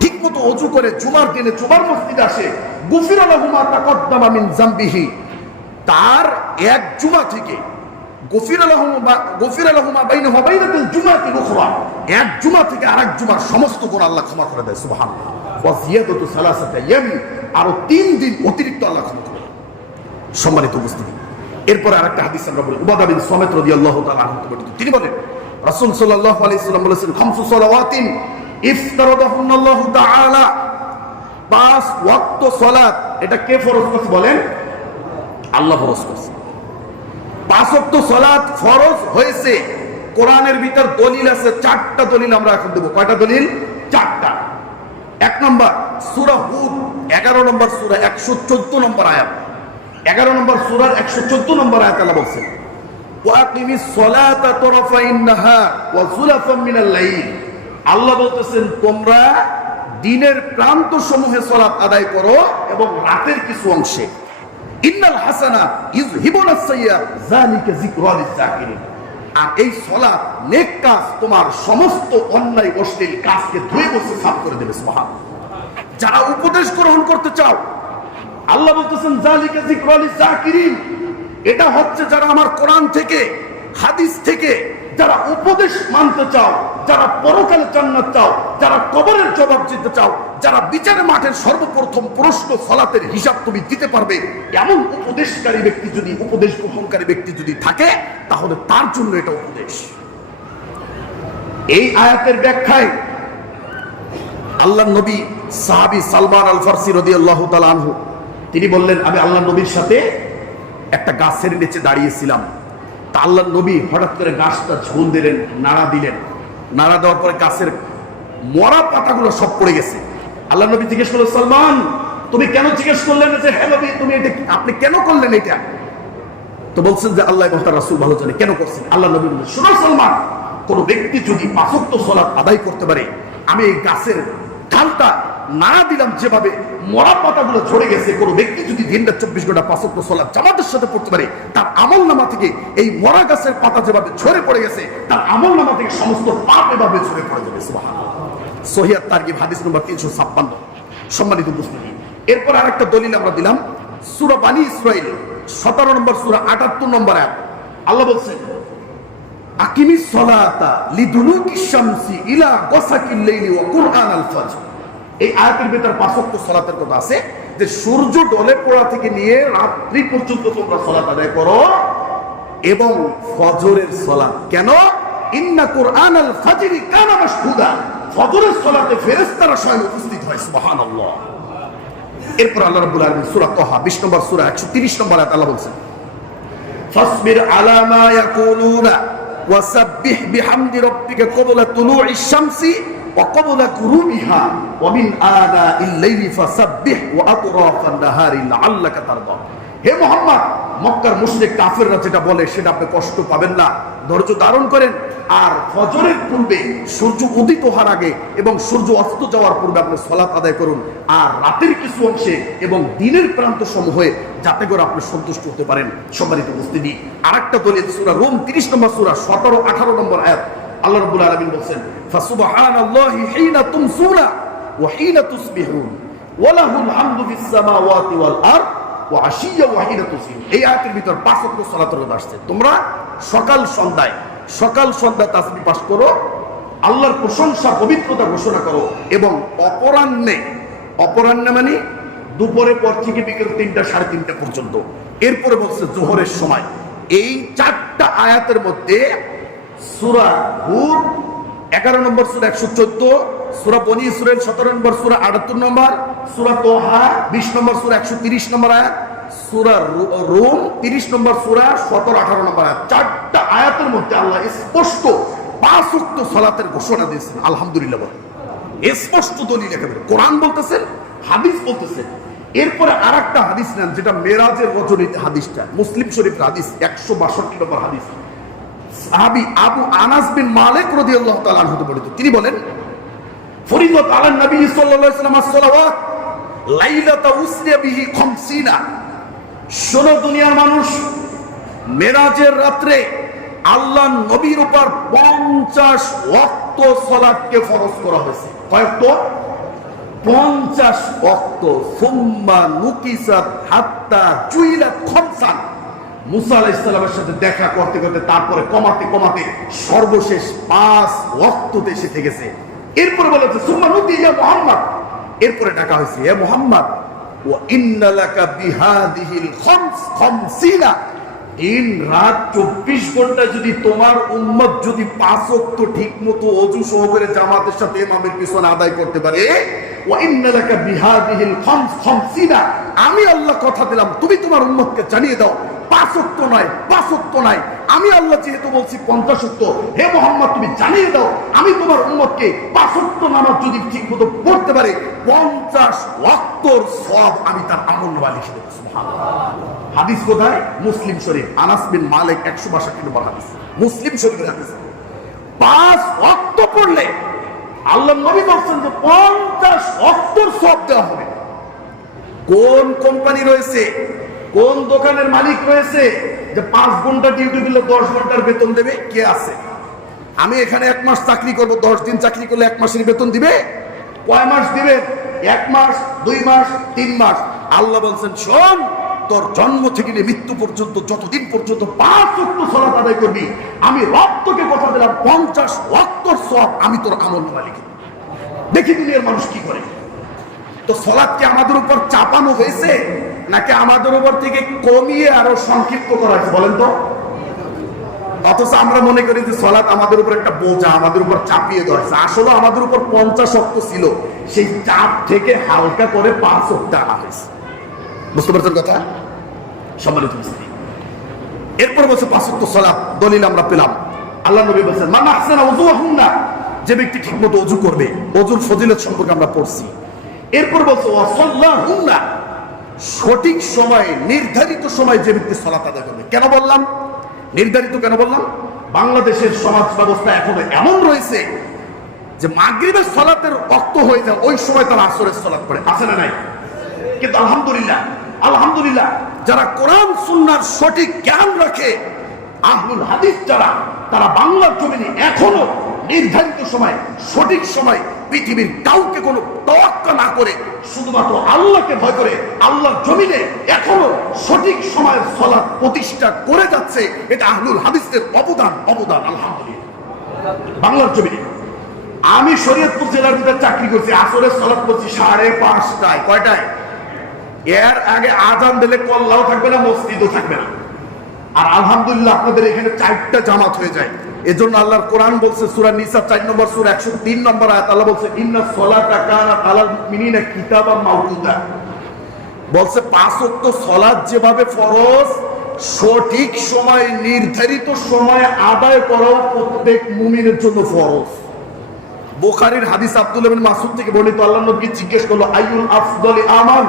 ঠিকমতো ওযু করে জুমার দিনে জুমার মসজিদে আসে, গুফিরা লাহু মা তাকদ্দামা মিন যামবিহি, তার এক জুমা থেকে গুফিরা লাহু মা বাইনাহু ওয়া বাইনাল জুমাতিল উখরা, এক জুমা থেকে আরেক জুমার সমস্ত গুনাহ আল্লাহ ক্ষমা করে দেয়। সুবহানাল্লাহ। ওয়া জিয়াদাতু সালাসাতি ইয়ামিন, আরো 3 দিন অতিরিক্ত আল্লাহ ক্ষমা করে দেয়। সম্মানিত উপস্থিতি, এরপর আরেকটা হাদিস আমরা বলি, উবাদা বিন সামিত রাদিয়াল্লাহু তাআলা আনহু থেকে বর্ণিত। তিনি বলেন রাসূল সাল্লাল্লাহু আলাইহি ওয়াসাল্লাম বলেছেন খামসু সালাওয়াতিন ইফতারাদাহুল্লাহু তাআলা, 5 ওয়াক্ত সালাত, এটা কে ফরজ করেছে বলেন? আল্লাহ ফরজ করেছে। 5 ওয়াক্ত সালাত ফরজ হয়েছে, কোরআনের ভিতর দলিল আছে 4টা দলিল আমরা এখন দেব। কয়টা দলিল? 4টা। 1 নম্বর সূরা হুদ 11 নম্বর সূরা 114 নম্বর আয়াত, 11 নম্বর সূরার 114 নম্বর আয়াত আল্লাহ বলেন ওয়াকিমিস সালাতা তারাফাইন নাহার ওয়া যুলাফাম মিনাল লাইল। আল্লাহ বলতেছেন তোমরা দিনের প্রান্ত সমূহে সালাত আদায় করো এবং রাতের কিছু অংশে। ইন্নাল হাসানাত ইযহিবুনাস সাইয়্যাত যালিকা যিকরা লিয-যাকিরিন, আর এই সালাত নেক কাজ তোমার সমস্ত অন্যায় অশ্লীল কাজকে ধুয়ে মুছে সাফ করে দেবে। সুবহানাল্লাহ। যারা উপদেশ গ্রহণ করতে চাও, আল্লাহ বলতেছেন যালিকা যিকরা লিয-যাকিরিন, এটা হচ্ছে যারা আমার কোরআন থেকে হাদিস থেকে যারা উপদেশ মানতে চাও, যারা পরকালে জান্নাত চাও, যারা কবরের জবাব দিতে চাও, যারা বিচারের মাঠের সর্বপ্রথম প্রশ্ন সালাতের হিসাব তুমি দিতে পারবে, এমন উপদেশকারী ব্যক্তি যদি, উপদেশ গ্রহণকারী ব্যক্তি যদি থাকে, তাহলে তার জন্য এটা উপদেশ। এই আয়াতের ব্যাখ্যায় আল্লাহর নবী সাহাবী সালমান আল ফারসি রাদিয়াল্লাহু তাআলা আনহু তিনি বললেন আমি আল্লাহর নবীর সাথে একটা গাছের নিচে দাঁড়িয়েছিলাম, তা আল্লাহর নবী হঠাৎ করে গাছটা ঝোল দিলেন, নাড়া দিলেন, নাড়া দেওয়ার পরে গাছের মরা পাতাগুলো সব পড়ে গেছে। আল্লাহর নবী জিজ্ঞেস করলেন সালমান তুমি কেন জিজ্ঞেস করলেন যে হে নবী তুমি এটা আপনি কেন করলেন এটা? তো বলছেন যে আল্লাহ এবং তার রাসূল ভালো জানে কেন করছেন। আল্লাহর নবী বললেন শোনো সালমান, কোন ব্যক্তি যদি 5 ওয়াক্ত সালাত আদায় করতে পারে, আমি এই গাছের ডালটা নাড়া দিলাম যেভাবে মরা পাতাগুলো ঝরে গেছে, কোন ব্যক্তি যদি দিনটা 24 ঘন্টা 5 ওয়াক্ত সালাত জামাতের সাথে পড়তে পারে, তার আমলনামা থেকে এই মরা গাছের পাতা যেভাবে ঝরে পড়ে গেছে, তার আমলনামা থেকে সমস্ত পাপ এভাবে ঝরে পড়ে যাবে। সুবহানাল্লাহ। সহিহ তারগিব হাদিস নম্বর 356। সম্মানিত উপস্থিতি, এরপর আরেকটা দলিল আমরা দিলাম সূরা বানী ইসরাঈল 17 নম্বর সূরা 78 নম্বর আয়াত। আল্লাহ বলছেন আকিমিস সালাতা লিদুলুকিশ শামসি ইলা গাসাকিল লাইলি ওয়া কুরআনাল ফাজর। এই আয়াতের ভিতর 5 ওয়াক্ত সালাতের কথা আছে, যে সূর্য ডলে পড়া থেকে নিয়ে রাত্রি পর্যন্ত তোমরা সালাত আদায় করো এবং ফজরের সালাত। কেন? ইন্না কুরআনাল ফাজরি কানা মাশহুদা, ফজরের সালাতে ফেরেশতারা স্বয়ং উপস্থিত হয়। সুবহানাল্লাহ। এরপর আল্লাহ রাব্বুল আলামিন সূরা তাহা 20 নম্বর সূরা 130 নম্বর আয়াত আল্লাহ বলেন ফাসবির আলা মা ইয়াকুলুনা ওয়াসাব্বিহ বিহামদি রাব্বিকা ক্বাবলা তুলুইশ শামসি ওয়া ক্বাবলা গুরুবিহা ওয়া মিন আনাইল লাইলি ফাসাব্বিহ ওয়া আতরাফান নাহারি লাআল্লাকা তারদা। হে মুহাম্মদ, মক্কার মুশরিক কাফেররা যেটা বলে সেটা আপনি কষ্ট পাবেন না, ধৈর্য ধারণ করেন, আর ফজরের পূর্বে সূর্য উদিত হওয়ার আগে এবং সূর্য অস্ত যাওয়ার পূর্বে আপনি সালাত আদায় করুন, আর রাতের কিছু অংশে এবং দিনের প্রান্ত সমূহে, যাতে করে আপনি সন্তুষ্ট হতে পারেন। সম্মানিত উপস্থিতি, আরেকটা দলিল সূরা রুম 30 নম্বর সূরা 17-18 নম্বর আয়াত। আল্লাহ রাব্বুল আলামিন বলেন ফাসুবহানাল্লাহি হিনা তুমসুনা ওয়া হিনা তুসবিহুন ওয়া লাহুল হামদু ফিস সামাওয়াতি ওয়াল আরদ ওয়া আশিয়্যা ওয়া হিনা তুসবিহুন। এই আয়াতের ভিতর 5 ওয়াক্ত সালাতের কথা আসছে। তোমরা সকাল সন্ধ্যা তাসবিহ পাঠ করো, আল্লাহর প্রশংসা পবিত্রতা ঘোষণা করো, এবং অপরাহ্নে মানে দুপুরের পর থেকে বিকেল 3টা 3:30 পর্যন্ত। এরপরে বলছে জোহরের সময়। এই 4টা আয়াতের মধ্যে সূরা হুদ 11 নম্বর সূরা 114, সূরা বনী ইসরাইল 17 নম্বর সূরা 78 নম্বর, সূরা তোহা 20 নম্বর সূরা 130 নম্বর আয়াত, সূরা রুম 30 নম্বর সূরা 17-18 নম্বর আয়াত। 4টা আয়াতের মধ্যে আল্লাহ স্পষ্ট 5 ওয়াক্ত সালাতের ঘোষণা দিয়েছেন। আলহামদুলিল্লাহ বলেন, স্পষ্ট দলিল একেবারে। কোরআন বলতেছেন, হাদিস বলতেছেন। এরপরে আরেকটা হাদিস নেন, যেটা মেরাজের রজনীতে হাদিসটা, মুসলিম শরীফের হাদিস 162 নম্বর হাদিস। সাহাবী আবু আনাস বিন মালিক রাদিয়াল্লাহু তাআলা আনহু বর্ণিত, তিনি বলেন, ফরিদত আলা নবী সাল্লাল্লাহু আলাইহি ওয়াসাল্লাম as-সালাওয়াত লাইলাতা উসরিয়া বিহি 50। শোনো দুনিয়ার মানুষ, মেরাজের রাত্রে আল্লাহ নবীর উপর 50 ওয়াক্ত সালাতকে ফরজ করা হয়েছে। কয় ওয়াক্ত? 50 ওয়াক্ত। সুম্মা নুকিসাত হাত্তা জুইলাত খামসান। মুসা আলাইহিস সালামের সাথে দেখা করতে করতে তারপরে কমাতে কমাতে সর্বশেষ 5 ওয়াক্ততে এসে থেকেছে। এরপরে বলেছে সুম্মা নুতি ইয়া মুহাম্মদ, এরপরে ডাকা হয়েছে হে মুহাম্মদ, ওয়া ইন্না লাকা বিহাদিহিল খামস 50। দিন রাত 24 ঘন্টা যদি তোমার উম্মত যদি 5 ওয়াক্ত ঠিকমতো ওযু সহকারে জামাতের সাথে ইমামের পিছনে আদায় করতে পারে, ওয়া ইন্না লাকা বিহাদিহিল খামস 50, আমি আল্লাহ কথা দিলাম তুমি তোমার উম্মতকে জানিয়ে দাও 5 ওয়াক্ত নয়, 5 ওয়াক্ত নয়, আমি আল্লাহ যেহেতু বলছি 50 ওয়াক্ত, হে মুহাম্মদ তুমি জানিয়ে দাও আমি তোমার উম্মতকে 5 ওয়াক্ত নামাজ যদি ঠিকমতো পড়তে পারে 50 ওয়াক্তর সওয়াব আমি তার আমলনামায় লিখে দেব। সুবহানাল্লাহ। হাদিস কোথায়? মুসলিম শরীফ, আনাস বিন মালিক 162 নম্বর হাদিস, মুসলিম শরীফের হাদিস। 5 ওয়াক্ত পড়লে আল্লাহ নবী বলেন যে 50 ওয়াক্তর সওয়াব দেওয়া হবে। কোন কোম্পানি রয়েছে, কোন দোকানের মালিক রয়েছে যে 5 ঘন্টা ডিউটি দিলে 10 ঘন্টার বেতন দেবে? কে আছে? আমি এখানে 1 মাস চাকরি করব, 10 দিন চাকরি করলে 1 মাসের বেতন দিবে? কয় মাস দিবে? 1 মাস, 2 মাস, 3 মাস। আল্লাহ বলছেন শোন, তোর জন্ম থেকে নিয়ে মৃত্যু পর্যন্ত যতদিন পর্যন্ত 5 ওয়াক্ত সালাত আদায় করবি, আমি রব তোকে কথা দিলাম 50 ওয়াক্তর সওয়াব আমি তোর আমলনামায় লিখে দেব। দেখি দুনিয়ার মানুষ কি করে। তো সালাত কি আমাদের উপর চাপানো হয়েছে নাকি আমাদের উপর থেকে কমিয়ে আরো সংক্ষিপ্ত করা হয়েছে বলেন তো? অথচ আমরা মনে করি যে সালাত আমাদের উপর একটা বোঝা, আমাদের উপর চাপিয়ে দেওয়া হয়েছে। আসলে আমাদের উপর 50 ওয়াক্ত ছিল, সেই চাপ থেকে হালকা করে 5 ওয়াক্ত আনা হয়েছে। বুঝতে পারছেন কথা? সম্মানিত উপস্থিতি, এরপর বলছে 5 ওয়াক্ত সালাত দলিল আমরা পেলাম। আল্লাহ নবী বলেছেন মান আহসানা উযুহুন্না, যে ব্যক্তি ঠিকমতো ওযু করবে, ওযুর ফজিলত সম্পর্কে আমরা পড়ছি। এরপর বলছে ওয়া সাল্লাহুন্না, সঠিক সময়ে নির্ধারিত সময়ে যে ব্যক্তি সালাত আদায় করবে। কেন বললাম নির্ধারিত? কেন বললাম? বাংলাদেশের সমাজ ব্যবস্থা এখনো এমন রয়েছে যে মাগরিবের সালাতের ওয়াক্ত হয়ে যায় ওই সময় তারা আসরের সালাত পড়ে, আছে না নাই? কিন্তু আলহামদুলিল্লাহ, আলহামদুলিল্লাহ, যারা কোরআন সুন্নাহর সঠিক জ্ঞান রাখে, আহলুল হাদিস যারা, তারা বাংলার জমিনে এখনো নির্ধারিত সময়, সঠিক সময়, পৃথিবীর কাউকে কোনো তোয়াক্কা না করে শুধুমাত্র আল্লাহকে ভয় করে আল্লাহর জমিনে এখনো সঠিক সময়ের সালাত প্রতিষ্ঠা করে যাচ্ছে। এটা আহলুল হাদিসের অবদান, অবদান। আলহামদুলিল্লাহ, বাংলার জমিনে। আমি শরীয়তপুর জেলার ভিতরে চাকরি করছি, আসরের সালাত পড়ছি 5:30টায়। কয়টায়? এর আগে আজান দিলে কল্লাও থাকবে না, মসজিদও থাকবে না। আর আলহামদুলিল্লাহ আপনাদের এখানে 4টা জামাত হয়ে যায়। এজন্য আল্লাহর কোরআন বলছে সূরা নিসা 4 নম্বর সূরা 103 নম্বর আয়াত, আল্লাহ বলছে ইন্নাস সালাতা কানাত আলাল মুমিনিনা কিতাবাম মাওকুতা। বলছে 5 ওয়াক্ত সালাত যেভাবে ফরজ, সঠিক সময় নির্ধারিত সময়ে আদায় করা প্রত্যেক মুমিনের জন্য ফরজ। বুখারীর হাদিস আব্দুল্লাহ বিন মাসউদ থেকে বর্ণিত, আল্লাহর নবী জিজ্ঞেস করলো আইয়ুল আফদালি আমাল,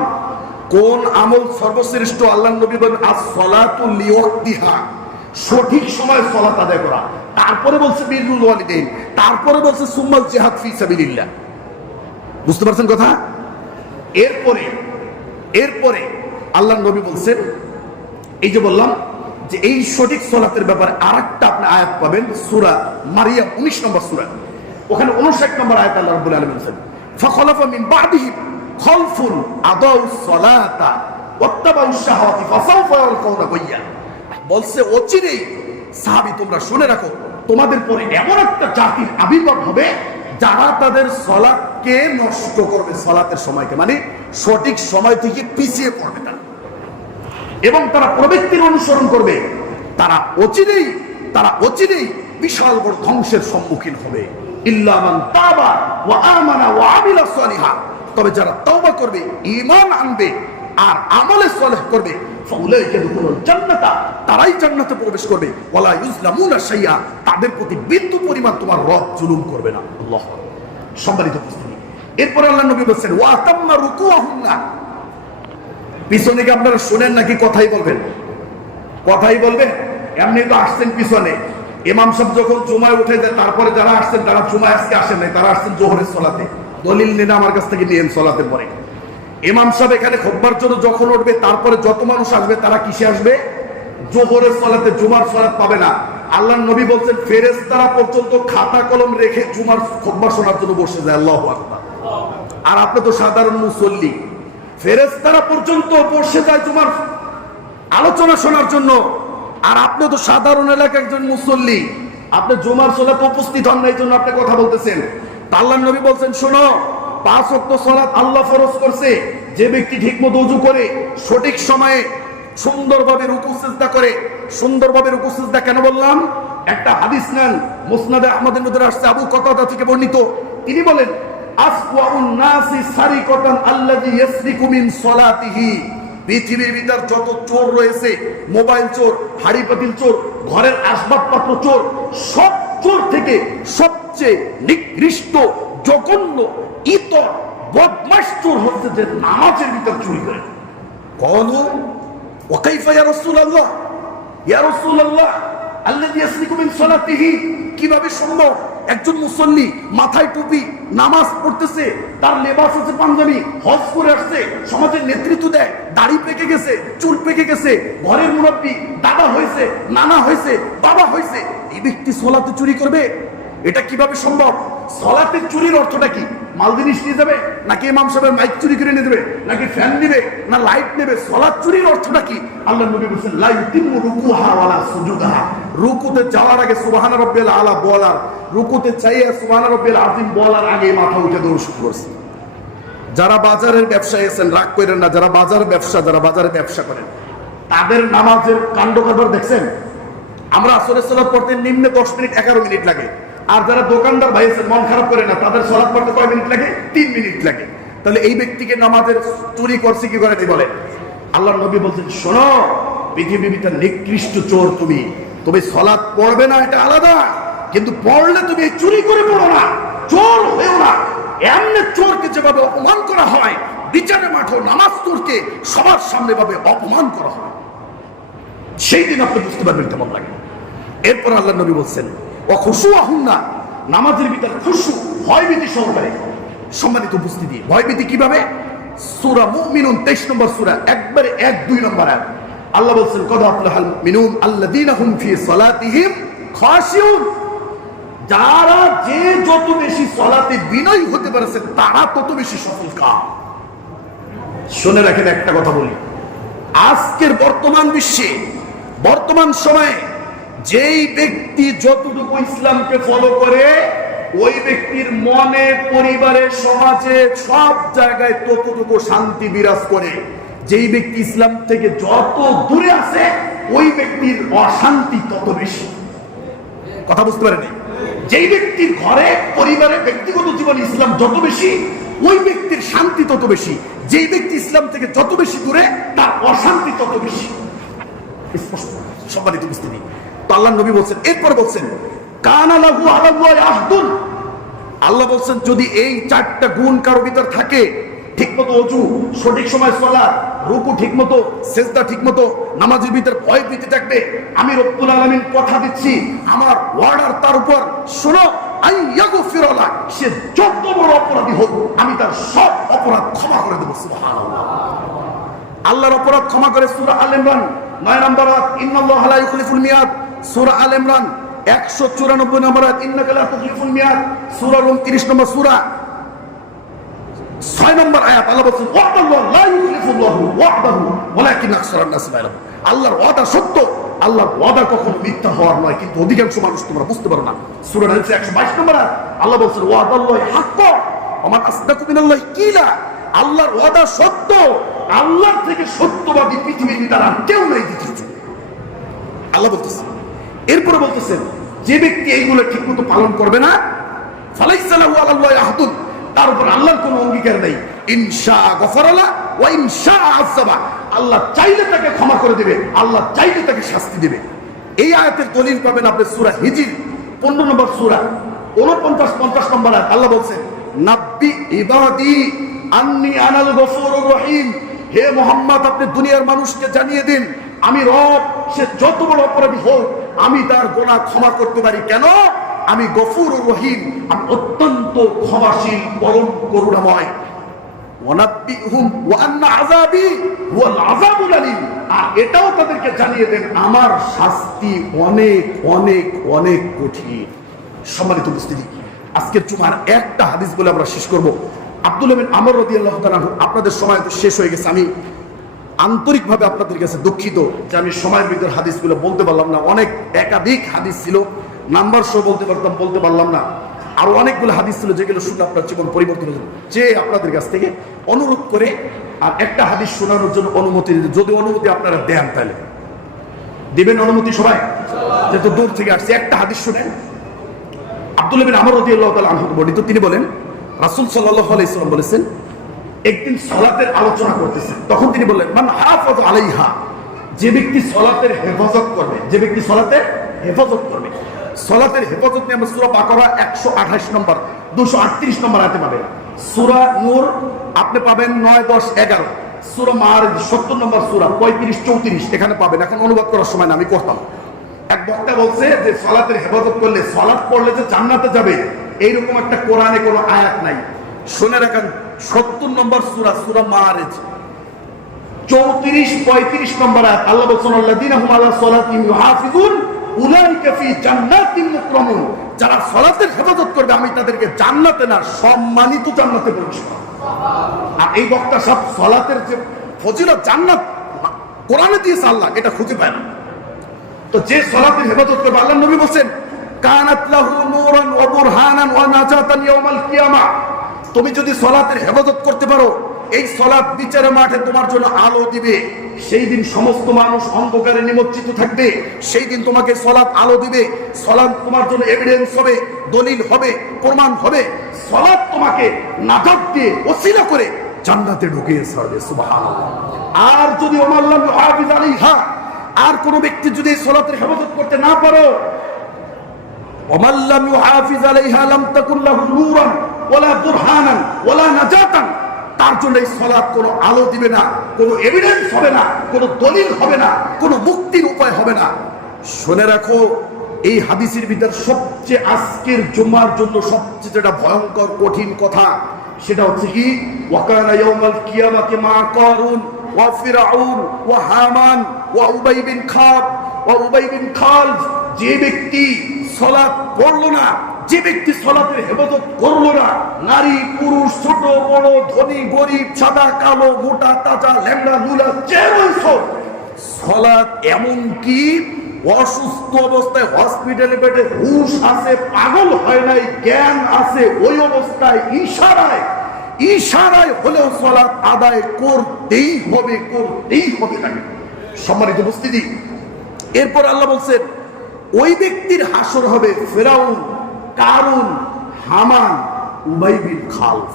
কোন আমল সর্বশ্রেষ্ঠ? আল্লাহর নবী বলেন আস-সালাতু লিওয়াক্তিহা, সঠিক সময়ে সালাত আদায় করা। তারপরে বলছে বিরুল ওয়ালিদাইন, তারপরে বলছে সুম্মাল জিহাদ ফি সাবিলিল্লাহ। বুঝতে পারছেন কথা? এরপরে আল্লাহর নবী বলছেন, এই যে বললাম যে এই সঠিক সালাতের ব্যাপারে আরেকটা আপনি আয়াত পাবেন সূরা মারিয়াম 19 নম্বর সূরা, ওখানে 59 নম্বর আয়াত আল্লাহ রাব্বুল আলামিন বলেন ফাখালাফা মিন বাদিহিম খালফুন আদাউস সালাতা ওয়াত্তাবাউশ শাহাওয়াতি ফাসাউফা ইয়ালকাউনা গায়্যা। বলছে অচিরেই সাহাবী তোমরা শুনে রাখো, তোমাদের পরে এমন একটা জাতির আবির্ভাব হবে যারা তাদের সালাতকে নষ্ট করবে, সালাতের সময়কে মানে সঠিক সময় থেকে পিছিয়ে পড়বে তারা, এবং তারা প্রবৃত্তির অনুসরণ করবে, তারা অচিরেই বিশাল বড় ধ্বংসের সম্মুখীন হবে। ইল্লা মান তাবা ওয়া আমানা ওয়া আমিলা সালিহা, তবে যারা তওবা করবে, ঈমান আনবে আর আমলে সালেহ করবে, ফাউলাইকা ইয়াদখুলুল জান্নাতা, তারাই জান্নাতে প্রবেশ করবে। ওয়ালা ইউজলামুনা শাইআ, তাদের প্রতি বিন্দু পরিমাণ তোমার রব জুলুম করবে না। আল্লাহ সম্মানিত উপস্থিতি। এরপর আল্লাহর নবী বলেন ওয়া তাম্মা রুকুহুন্না, পিছনে কি আপনারা শুনেন নাকি কথাই বলবেন? কথাই বলবেন? এমনি তো আসছেন পিছনে, ইমাম সাহেব যখন জুমায় উঠে যায়, তারপরে যারা আসছেন তারা জুমায় আজকে আসেন নাই, তারা আসছেন জোহরের সালাতে। দলিল নিয়ে আমার কাছ থেকে নিয়েন সালাতের পরে। ইমাম সাহেব এখানে খুতবার জন্য যখন উঠবে, তারপরে যত মানুষ আসবে তারা কিসে আসবে? জোহরের সালাতে, জুমার সালাত পাবে না। আল্লাহর নবী বলছেন ফেরেশতারা পর্যন্ত খাতা কলম রেখে জুমার খুতবা শোনার জন্য বসে যায়। আল্লাহু আকবার। আর আপনি তো সাধারণ মুসল্লি, ফেরেশতারা পর্যন্ত বসে যায় জুমার আলোচনা শোনার জন্য, আর আপনি তো সাধারণ এলাকার একজন মুসল্লি, আপনি জুমার সালাতে উপস্থিত হন না, এই জন্য আপনি কথা বলতেছেন। আল্লাহর নবী বলছেন শোনো, 5 ওয়াক্ত সালাত আল্লাহ ফরজ করছে, যে ব্যক্তি ঠিকমতো ওযু করে, সঠিক সময়ে সুন্দরভাবে রুকু সিজদা করে, সুন্দরভাবে রুকু সিজদা কেন বললাম? একটা হাদিস নেন, মুসনাদে আহমদের মধ্যে আসছে, আবু কতাদা থেকে বর্ণিত। তিনি বলেন আসওয়াউন নাসি সারিকাতান আল্লাযী ইয়াসরিকু মিন সালাতিহি, পৃথিবীর ভিতর যত চোর রয়েছে, মোবাইল চোর, হাড়ি পাতিল চোর, ঘরের আসবাবপত্র চোর, সব চোর থেকে সবচেয়ে নিকৃষ্ট, জঘন্য, ইতর, বদমাশ চোর হচ্ছে যে নামাজের ভিতর চুরি করে। ক্বালু ওয়া কাইফা ইয়া রাসূলুল্লাহ, ইয়া রাসূলুল্লাহ আল্লাযী ইয়াসরিকু মিন সালাতিহি, কিভাবে সম্ভব? একজন মুসল্লি মাথায় টুপি, নামাজ পড়তেছে, তার লেবাস হচ্ছে পাঞ্জাবি, হজ করে আসছে, সমাজের নেতৃত্ব দেয়, দাড়ি পেকে গেছে, চুল পেকে গেছে, ঘরের মুরব্বী, দাদা হয়েছে, নানা হয়েছে, বাবা হয়েছে, এই ব্যক্তি সালাতে চুরি করবে? এটা কিভাবে সম্ভব? সালাতের চুরির অর্থটা কি? মাল জিনিস নিয়ে যাবে, নাকি ইমাম সাহেবের মাইক চুরি করে নিয়ে যাবে, নাকি ফ্যান নিবে, না লাইট নেবে? সালাত চুরির অর্থটা কি? আল্লাহর নবী বলেছেন লা ইউতিম্মু রুকুহা ওয়ালা সুজুদাহা, রুকুতে যাওয়ার আগে সুবহান রাব্বিয়াল আলা বলার, রুকুতে চাইয়া সুবহান রাব্বিয়াল আযীম বলার আগে মাথা উঠে দৌড় শুরু করছে। যারা বাজারের ব্যবসায়ী আছেন রাগ করেন না, যারা বাজারে ব্যবসা করেন, তাদের নামাজের কাণ্ড কারবার দেখছেন? আমরা আসরের সালাত পড়তে নিম্নে 10 মিনিট 11 মিনিট লাগে, আর যারা দোকানদার ভাই আছেন মন খারাপ করে না, তাদের সালাত পড়তে কয় মিনিট লাগে? 3 মিনিট লাগে। তাহলে এই ব্যক্তিকে নামাজের চুরি করছে কি করে বলে? আল্লাহর নবী বলছেন শোনো, পৃথিবীর ভিতর নিকৃষ্ট চোর তুমি সালাত পড়বে না এটা আলাদা, কিন্তু পড়লে তুমি চুরি করে পড়ো না, চোর হয়েও না। এমনি চোরকে যেভাবে অপমান করা হয়, বিচারের মাঠে নামাজ চোরকে সবার সামনে ভাবে অপমান করা হয়, সেই দিন আপনি বুঝতে পারবেন কেমন লাগে। এরপর আল্লাহর নবী বলছেন ওয়াখুশুআহুন্না, নামাজের ভিতর খুশু, ভয়ভীতি সহকারে। সম্মানিত উপস্থিতি, ভয়ভীতি কিভাবে? সূরা মুমিনুন 23 নম্বর সূরা, একবারে 1-2 নম্বর আয়াত। আল্লাহ বলছেন কদ আফলাহাল মুমিনুন আল্লাযীনা হুম ফি সালাতিহিম খাশিউন, যারা যে যত বেশি সালাতে বিনয়ী হতে পারছে তারা তত বেশি সফল কাম। শুনে রাখেন, একটা কথা বলি, আজকের বর্তমান বিশ্বে, বর্তমান সময়ে যেই ব্যক্তি যতটুকু ইসলামকে ফলো করে, ওই ব্যক্তির মনে, পরিবারে, সমাজে, সব জায়গায় ততটুকু শান্তি বিরাজ করে। যেই ব্যক্তি ইসলাম থেকে যত দূরে আছে, ওই ব্যক্তির অশান্তি তত বেশি। কথা বুঝতে পারেন? যেই ব্যক্তির ঘরে, পরিবারে, ব্যক্তিগত জীবনে ইসলাম যত বেশি, ওই ব্যক্তির শান্তি তত বেশি। যেই ব্যক্তি ইসলাম থেকে যত বেশি দূরে, তার অশান্তি তত বেশি। স্পষ্ট সম্মানিত উপস্থিতি। তো আল্লাহ নবী বলছেন, এরপর বলছেন কানা লাহু আলাল্লাহি আহদুন, আল্লাহ বলছেন যদি এই 4টা গুণ কারো ভিতর থাকে, ঠিকমতো ওযু, সঠিক সময় সালাত, রুকু ঠিকমতো, সিজদা ঠিকমতো, নামাজের ভিতর ভয়ভীতি থাকবে, আমি রব্বুল আলামিন কথা দিচ্ছি, আমার ওয়ার্ডার তার উপর, শোনো আইয়াগফিরালা, সে যত বড় অপরাধী হোক আমি তার সব অপরাধ ক্ষমা করে দেব। সুবহানাল্লাহ। আল্লাহর অপরাধ ক্ষমা করে। সূরা আল ইমরান 9 নম্বর আয়াত, ইন্নাল্লাহা লা ইউখলিফুল মিয়াদ। সূরা আল ইমরান 194 নম্বর আয়াত, ইন্নাকা লা তুখলিফুল মিয়াদ। সূরা রুম 30 নম্বর সূরা 6 নম্বর আয়াত, আল্লাহ বলেন ওয়াদাল্লাহু লা ইউখলিফুল্লাহু ওয়াদাহু ওয়ালাকিন আকসারান নাস লা ইয়ালামুন। আল্লাহর ওয়াদা সত্য, আল্লাহর ওয়াদা কখনো মিথ্যা হওয়ার নয়, কিন্তু অধিকাংশ মানুষ তোমরা বুঝতে পারো না। সূরা নাস 122 নম্বর আয়াত আল্লাহ বলছেন ওয়াদাল্লাহি হাক্ক ওয়া মান আসদাকু মিনাল্লাহি কিলা, আল্লাহর ওয়াদা সত্য, আল্লাহর থেকে সত্যবাদী পৃথিবীর ভিতর আর কেউ নাই দ্বিতীয়। আল্লাহ বলতেছেন, এরপরে বলতেছেন যে ব্যক্তি এইগুলো ঠিকমতো পালন করবে না ফালাইসা লাহু আলাল্লাহি আহাদুন, তার উপর আল্লাহর কোনো অঙ্গীকার নেই। ইনশা গফারালা ওয়া ইনশা আযাবা, আল্লাহ চাইলে তাকে ক্ষমা করে দেবে, আল্লাহ চাইলে তাকে শাস্তি দেবে। এই আয়াতের দলিল পাবেন আপনি সূরা হিজর 15 নম্বর সূরা 49-50 নম্বর আয়াত। আল্লাহ বলছেন নাব্বি ইবাদি আন্নী আনাল গফুরুর রহিম, হে মুহাম্মদ আপনি দুনিয়ার মানুষকে জানিয়ে দিন আমি রব, সে যত বড় অপরাধী হোক আমি তার গুনাহ ক্ষমা করতে পারি। কেন? আমি গফুরুর রহিম, আমি অত্যন্ত ক্ষমাশীল, পরম করুণাময়। ওয়ানাব্বিহুম ওয়া আন্না আযাবি হুয়াল আযাবুল আলীম, আর এটাও তাদেরকে জানিয়ে দেন আমার শাস্তি অনেক অনেক অনেক কঠিন। সম্মানিত উপস্থিতি, আজকের জুমার একটা হাদিস বলে আমরা শেষ করব। আব্দুল্লাহ বিন আমর রাদিয়াল্লাহু তাআলা, আপনাদের সময় তো শেষ হয়ে গেছে, আমি আন্তরিকভাবে আপনাদের কাছে দুঃখিত যে আমি সময়ের ভিতর হাদিসগুলো বলতে পারলাম না। অনেক একাধিক হাদিস ছিল, নাম্বার সহ বলতে পারতাম, বলতে পারলাম না। আরো অনেকগুলো হাদিস ছিল যেগুলো শুনে আপনার জীবন পরিবর্তন হয়ে যাবে। যে আপনাদের কাছ থেকে অনুরোধ করে আর একটা হাদিস শোনানোর জন্য অনুমতি, যদি অনুমতি আপনারা দেন তাহলে দিবেন অনুমতি সবাই, যেহেতু দূর থেকে আসছে। একটা হাদিস শুনেন, আব্দুল্লাহ বিন আমর রাদিয়াল্লাহু তাআলা আনহু বর্ণিত, তিনি বলেন রাসূল সাল্লাল্লাহু আলাইহি ওয়াসাল্লাম বলেছেন, একদিন সালাতের আলোচনা করতেছেন, তখন তিনি বললেন মান হাফাজ আলাইহা, যে ব্যক্তি সালাতের হেফাজত করবে, যে ব্যক্তি সালাতের হেফাজত করবে। সালাতের হেফাজত নিয়ে আমরা সূরা বাকারা 128 নম্বর 238 নম্বর আয়াতে পাবেন, সূরা নূর আপনি পাবেন 9, 10, 11, সূরা মাআরিজ 70 নম্বর সূরা 35, 34 এখানে পাবেন। এখন অনুবাদ করার সময় না, আমি করতাম। এক বক্তা বলছে যে সালাতের হেফাজত করলে, সালাত পড়লে যে জান্নাতে যাবে এইরকম একটা কোরআনে কোনো আয়াত নাই। শুনে রাখেন 70 নম্বর সূরা, সূরা মাআরিজ 34, 35 নম্বর আয়াত আল্লাহ বলেন আল্লাযীনা হুম আলা সালাতিহিম ইউহাফিজুন উলাইকা ফি জান্নাতিন মুকরামুন, যারা সালাতের হেফাজত করবে আমি তাদেরকে জান্নাতে না সম্মানিত জান্নাতে প্রবেশ করাবো। আর এই বক্তা সব সালাতের যে ফজিলত জান্নাত কোরআনে দিয়েছে আল্লাহ, এটা খুঁজে পায় না। তো যে সালাতের হেফাজত করবে, আল্লাহ নবী বলেন কানাত লাহু নূরান ওয়া বুরহানান ওয়া নাজাতান ইয়াউমাল কিয়ামা, তুমি যদি সালাতের হেফাজত করতে পারো এই সালাত বিচারের মাঠে তোমার জন্য আলো দিবে। সেই দিন সমস্ত মানুষ অন্ধকারে নিমজ্জিত থাকবে, সেই দিন তোমাকে সালাত আলো দিবে। সালাত তোমার জন্য এভিডেন্স হবে, দলিল হবে, প্রমাণ হবে। সালাত তোমাকে নাজাত দিয়ে ওসিলা করে জান্নাতে ঢুকিয়ে ছাড়বে। সুবহানাল্লাহ। আর যদি ওমাল্লাম ইউহাফিজ আলাইহা, আর কোন ব্যক্তি যদি সালাতের হেফাজত করতে না পারো, ওমাল্লাম ইউহাফিজ আলাইহা লাম তাকুন লাহু নূরান ওয়ালা বুরহানান ওয়ালা নাজাতান, তার জন্য এই সালাত কোনো আলো দিবে না, কোনো এভিডেন্স হবে না, কোনো দলিল হবে না, কোনো মুক্তির উপায় হবে না। শুনে রাখো, এই হাদিসের ভিতর সবচেয়ে আজকের জুমার জন্য সবচেয়ে যেটা ভয়ঙ্কর কঠিন কথা, সেটা হচ্ছে কি ওয়াকানা ইয়াউমাল কিয়ামাতি মা কারুন ওয়া ফিরআউন ওয়া হামান ওয়া উবাই বিন খাব ওয়া উবাই বিন খালদ, যে ব্যক্তি সালাত পড়লো না, যে ব্যক্তি সালাতের হেফাজত করলো না, নারী পুরুষ ছোট বড় ধনী গরিব সাদা কালো মোটা তাজা ল্যাংড়া লুলা যে বলছো, সালাত এমন কি অসুস্থ অবস্থায় হসপিটালে বেডে হুশ আছে, পাগল হয় নাই, জ্ঞান আছে, ওই অবস্থায় ইশারায় ইশারায় হলেও সালাত আদায় করতেই হবে, করতেই হবে তাকে। সম্মানিত উপস্থিতি, এরপর আল্লাহ বলছেন ওই ব্যক্তির হাসর হবে ফিরআউন, কারুন, হামান, উবাই বিন খালদ,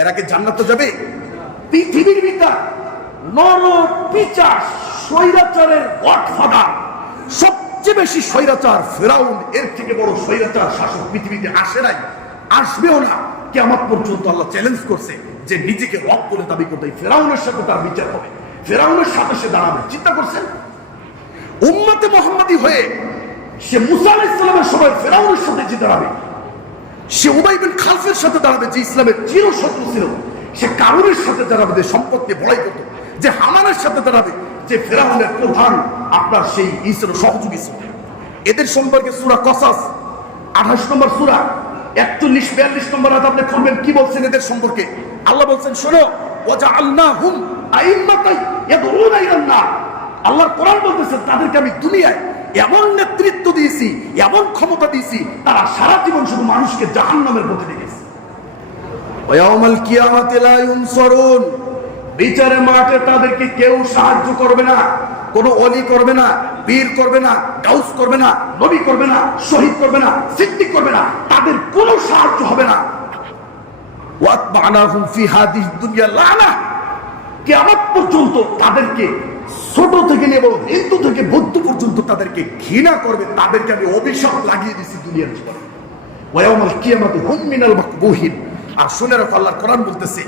এরা কি জান্নাতে যাবে? পৃথিবীর ভিতর নর পিচাস স্বৈরাচারের গডফাদার, সবচেয়ে বেশি স্বৈরাচার ফিরআউন, এর থেকে বড় স্বৈরাচার শাসক পৃথিবীতে আসে নাই, আসবেও না। কিয়ামত পর্যন্ত আল্লাহ চ্যালেঞ্জ করছে যে নিজেকে রব বলে দাবি করতে, ফিরআউনের সাথে তার বিচার হবে, ফিরআউনের সাথে সে দাঁড়াবে। চিন্তা করছেন, উম্মতে মুহাম্মাদি হয়ে সে মুসা আলাইহিস সালামের সময় ফিরআউনের সাথে যে দাঁড়াবে, সে উবাই বিন খালফের সাথে দাঁড়াবে যে ইসলামের চিরশত্রু ছিল, সে কারুনের সাথে দাঁড়াবে যে সম্পত্তি বড়াই করত, যে হামানের সাথে দাঁড়াবে যে ফিরআউনের প্রধান আপনার সেই ইসরার সহযোগী ছিল। এদের সম্পর্কে সূরা কসাস 28 নম্বর সূরা 41-42 নম্বর আয়াত আপনি খুলবেন, কি বলছেন এদের সম্পর্কে? আল্লাহ বলছেন শোনো, ওয়াজআলনাহুম আইম্মাতান ইয়াদউনা ইলান নার, আল্লাহর কোরআন বলতেছে তাদেরকে আমি দুনিয়ায় এমন নেতৃত্ব দিয়েছি, এমন ক্ষমতা দিয়েছি, তারা সারা জীবন শুধু মানুষকে জাহান্নামের পথে ডেকেছে। ওয়াউমাল কিয়ামাতি লা ইউনসারুন, বিচারের মাঠে তাদেরকে কেউ সাহায্য করবে না, কোনো ওলি করবে না, বীর করবে না, গাউস করবে না, নবী করবে না, শহীদ করবে না, সিদ্দিক করবে না, তাদের কোনো সাহায্য হবে না। ওয়াতবানাহুম ফি হাদিহিদ দুনিয়া লানা, কিয়ামত পর্যন্ত তাদেরকে ছোট থেকে নিয়ে বড়, হিন্দু থেকে বৌদ্ধ পর্যন্ত তাদেরকে ঘৃণা করবে, তাদেরকে আমি অভিশাপ লাগিয়ে দিয়েছি দুনিয়ার জীবনে। ওয়াউমাল কিয়ামাতি হুম মিনাল মাকবুহিন। আর শুনে রাখো, আল্লাহর কোরআন বলতেছে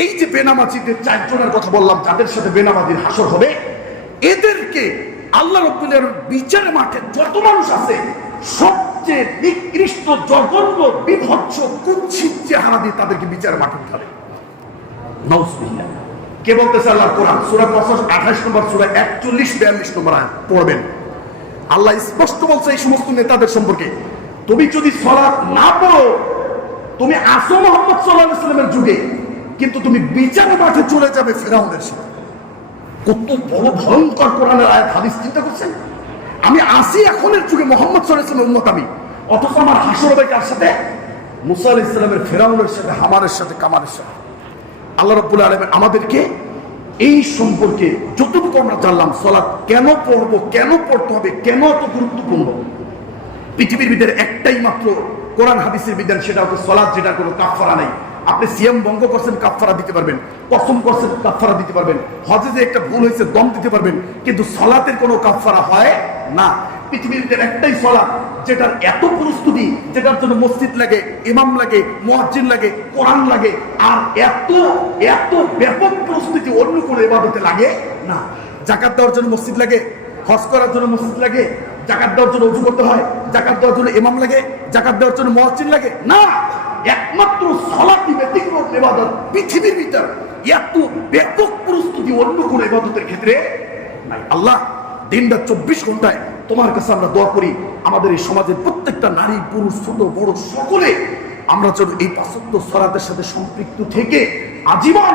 এই যে বেনামাজিদের চারজনের কথা বললাম, যাদের সাথে বেনামাজির হাসর হবে, এদেরকে আল্লাহ রাব্বুল আলামিন বিচারের মাঠে যত মানুষ আছে সবচেয়ে নিকৃষ্ট, জঘন্য, বিভৎস, কুৎসিত চেহারা দিয়ে তাদেরকে বিচারের মাঠে উঠাবে। নাউজুবিল্লাহ। কে বলতেছে? আল্লাহর কোরআন, সূরা কসস 28 নম্বর সূরা 41-42 নম্বর আয়াত পড়বেন। আল্লাহ স্পষ্ট বলছে এই সমস্ত নেতাদের সম্পর্কে, তুমি যদি সালাত না পড়ো, তুমি আসো মুহাম্মদ সাল্লাল্লাহু আলাইহি ওয়াসাল্লামের যুগে, কিন্তু তুমি বিচারের মাঠে চলে যাবে ফেরাউনের সাথে। কত বড় ভয়ঙ্কর কোরআনের আয়াত, হাদিস চিন্তা করছেন? আমি আসি এখনের যুগে, মুহাম্মদ সাল্লাল্লাহু আলাইহি ওয়াসাল্লামের উম্মত আমি, অথচ আমার হাসর হবে কার সাথে? মুসা আলাইহিস সালামের, ফেরাউনের সাথে, হামানের সাথে, কামারের সাথে। আল্লাহ রাব্বুল আলামিন আমাদেরকে এই সম্পর্কে যতটুকু আমরা জানলাম, সালাত কেন পড়বো, কেন পড়তে হবে, কেন এত গুরুত্বপূর্ণ, পৃথিবীর ভিতরে একটাই মাত্র কোরআন হাদিসের বিধান, সেটা হচ্ছে সালাত, যেটা কোনো কাফারা নাই। আপনি সিয়াম ভঙ্গ করছেন, কাফারা দিতে পারবেন, কসম করছেন, কাফারা দিতে পারবেন, হজে যে একটা ভুল হয়েছে দম দিতে পারবেন, কিন্তু সালাতের কোনো কাফারা হয় না। পৃথিবীর ভিতরে একটাই সালাত, যেটার এত প্রস্তুতি, যেটার জন্য মসজিদ লাগে, ইমাম লাগে, মুয়াজ্জিন লাগে, কোরআন লাগে, আর এত এত ব্যাপক প্রস্তুতি অন্য কোনো ইবাদতে লাগে না। যাকাত দেওয়ার জন্য মসজিদ লাগে, হজ করার জন্য মসজিদ লাগে, যাকাত দেওয়ার জন্য ওযু করতে হয়, যাকাত দেওয়ার জন্য ইমাম লাগে, যাকাত দেওয়ার জন্য মুয়াজ্জিন লাগে না। একমাত্র সালাতই ব্যতিক্রম ইবাদত, পৃথিবীর ভিতর এত ব্যাপক প্রস্তুতি অন্য কোনো ইবাদতের ক্ষেত্রে নাই। আল্লাহ দিনটা 24 ঘন্টায় তোমার কাছে আমরা দোয়া করি, আমাদের এই সমাজের প্রত্যেকটা নারী, পুরুষ, ছোট বড় সকলে আমরা যেন এই পাঁচ ওয়াক্ত সালাতের সাথে সম্পৃক্ত থেকে আজীবন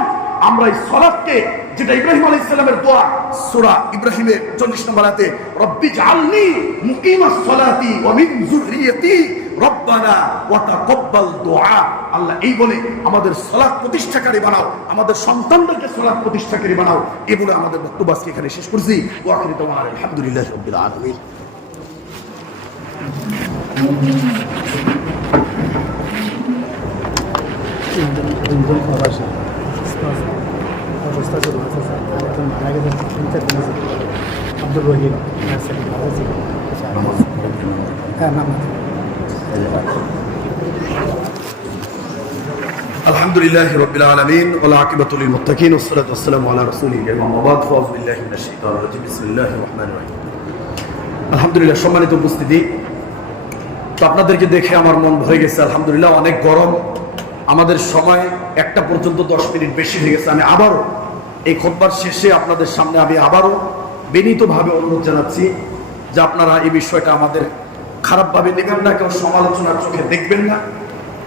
আমরা এই সালাতকে, যেটা ইব্রাহিম আলাইহিস সালামের দোয়া, সূরা ইব্রাহিমের 40 নম্বর আয়াতে, রব্বি জাআলনি মুকিমাস সালাতি ওয়া মিন যুররিয়াতি রব্বানা ওয়া তাকাব্বাল দুআ। আল্লাহ এই বলে আমাদের সালাত প্রতিষ্ঠাকারী বানাও, আমাদের সন্তানদেরকে সালাত প্রতিষ্ঠাকারী বানাও। এই বলে আমাদের বক্তব্য আজকে এখানে শেষ করছি। ওয়া আখিরু দাওয়ানা আলহামদুলিল্লাহি রাব্বিল আলামিন। আব্দুল রহিম আলহামদুলিল্লাহি রাব্বিল আলামিন ওয়াল আকিবাতু লিল মুত্তাকিন ওয়াসসালাতু ওয়াসসালামু আলা রাসূলিহি ওয়া বা'দ। ফাউযু বিল্লাহি মিনাশ শাইতানির রাজীম। বিসমিল্লাহির রহমানির রহিম। আলহামদুলিল্লাহ, সম্মানিত উপস্থিতি, তো আপনাদেরকে দেখে আমার মন ভরে গেছে। আলহামদুলিল্লাহ, অনেক গরম, আমাদের সময় 1টা পর্যন্ত 10 মিনিট বেশি হয়ে গেছে। আমি আবারও এই খুতবার শেষে আপনাদের সামনে আমি আবারও বিনীতভাবে অনুরোধ জানাচ্ছি যে আপনারা এই বিষয়টা আমাদের খারাপভাবে নেবেন না, কেউ সমালোচনার চোখে দেখবেন না।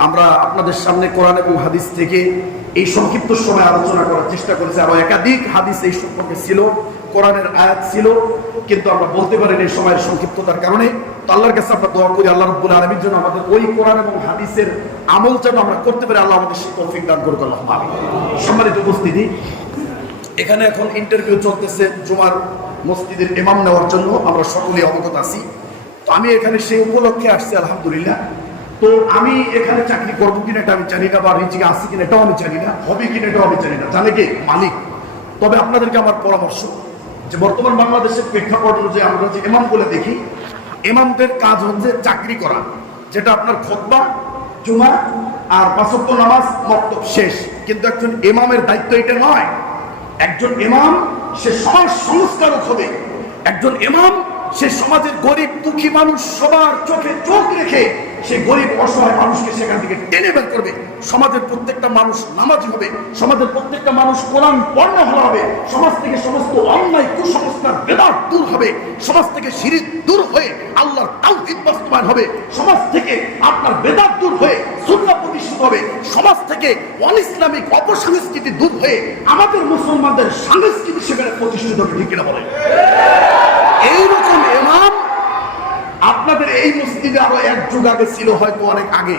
আমরা আপনাদের সামনে কোরআন এবং হাদিস থেকে এই সংক্ষিপ্ত সময় আলোচনা করার চেষ্টা করেছি। আরো একাধিক হাদিস এই সম্পর্কে ছিল, কোরআনের আয়াত ছিল, কিন্তু আমরা বলতে পারিনি এই সময়ের সংক্ষিপ্ততার কারণে। তো আল্লাহর কাছে আমরা দোয়া করি, আল্লাহ রাব্বুল আলামিন যেন আমাদের ওই কোরআন এবং হাদিসের আমল যেন আমরা করতে পারি, আল্লাহ আমাদের সেই তৌফিক দান করুক। আল্লাহুম্মা আমিন। সম্মানিত উপস্থিতি, এখানে এখন ইন্টারভিউ চলতেছে জুমার মসজিদের ইমাম নেওয়ার জন্য, আমরা সকলেই অবগত আছি। তো আমি এখানে সেই উপলক্ষে আসছি আলহামদুলিল্লাহ। তো আমি এখানে চাকরি করবো কিনা এটা আমি জানি না, বা রিজিকে আসি কিনা এটাও আমি জানি না, হবে কিনা এটাও আমি জানি না, জানে কে? মালিক। তবে আপনাদেরকে আমার পরামর্শ, যে বর্তমান বাংলাদেশের প্রেক্ষাপট অনুযায়ী আমরা যে ইমাম বলে দেখি, ইমামদের কাজ হচ্ছে চাকরি করা, যেটা আপনার খুতবা, জুমা আর 5 ওয়াক্ত নামাজ, মক্তব শেষ। কিন্তু একজন ইমামের দায়িত্ব এটা নয়। একজন ইমাম সে সমাজ সংস্কারক হবে, একজন ইমাম সে সমাজের গরিব দুঃখী মানুষ সবার চোখে চোখ রেখে সে গরিব অসহায় মানুষকে সেখান থেকে টেনে বের করবে। সমাজের প্রত্যেকটা মানুষ নামাজি হবে, সমাজের প্রত্যেকটা মানুষ কোরআন পড়া হবে, সমাজ থেকে সমস্ত অন্যায় কুসংস্কার বেদাত দূর হবে, সমাজ থেকে শিরক দূর হয়ে আল্লাহর তাওহীদ বাস্তবায়ন হবে, সমাজ থেকে আপনার বেদাত দূর হয়ে সুন্নাহ প্রতিষ্ঠিত হবে, সমাজ থেকে অনিসলামিক অপসংস্কৃতি দূর হয়ে আমাদের মুসলমানদের সংস্কৃতি সেখানে প্রতিষ্ঠিত হবে। ঠিক কিনা বলে? এইরকম ইমাম আপনাদের এই মসজিদে আরো এক যুগ আগে ছিল, হয়তো অনেক আগে।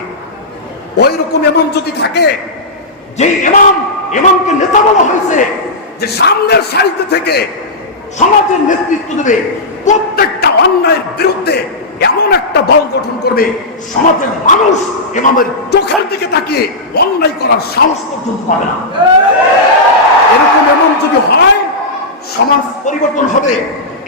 ওই রকম ইমাম যদি থাকে, যে ইমামকে নেতা বলা হয়েছে, যে সামনের সারিতে থেকে সমাজের নেতৃত্ব দেবে, প্রত্যেকটা অন্যায়ের বিরুদ্ধে এমন একটা দল গঠন করবে, সমাজের মানুষ ইমামের চোখের দিকে তাকিয়ে অন্যায় করার সাহস পর্যন্ত পাবে না। এরকম ইমাম যদি হয়, সমাজ পরিবর্তন হবে।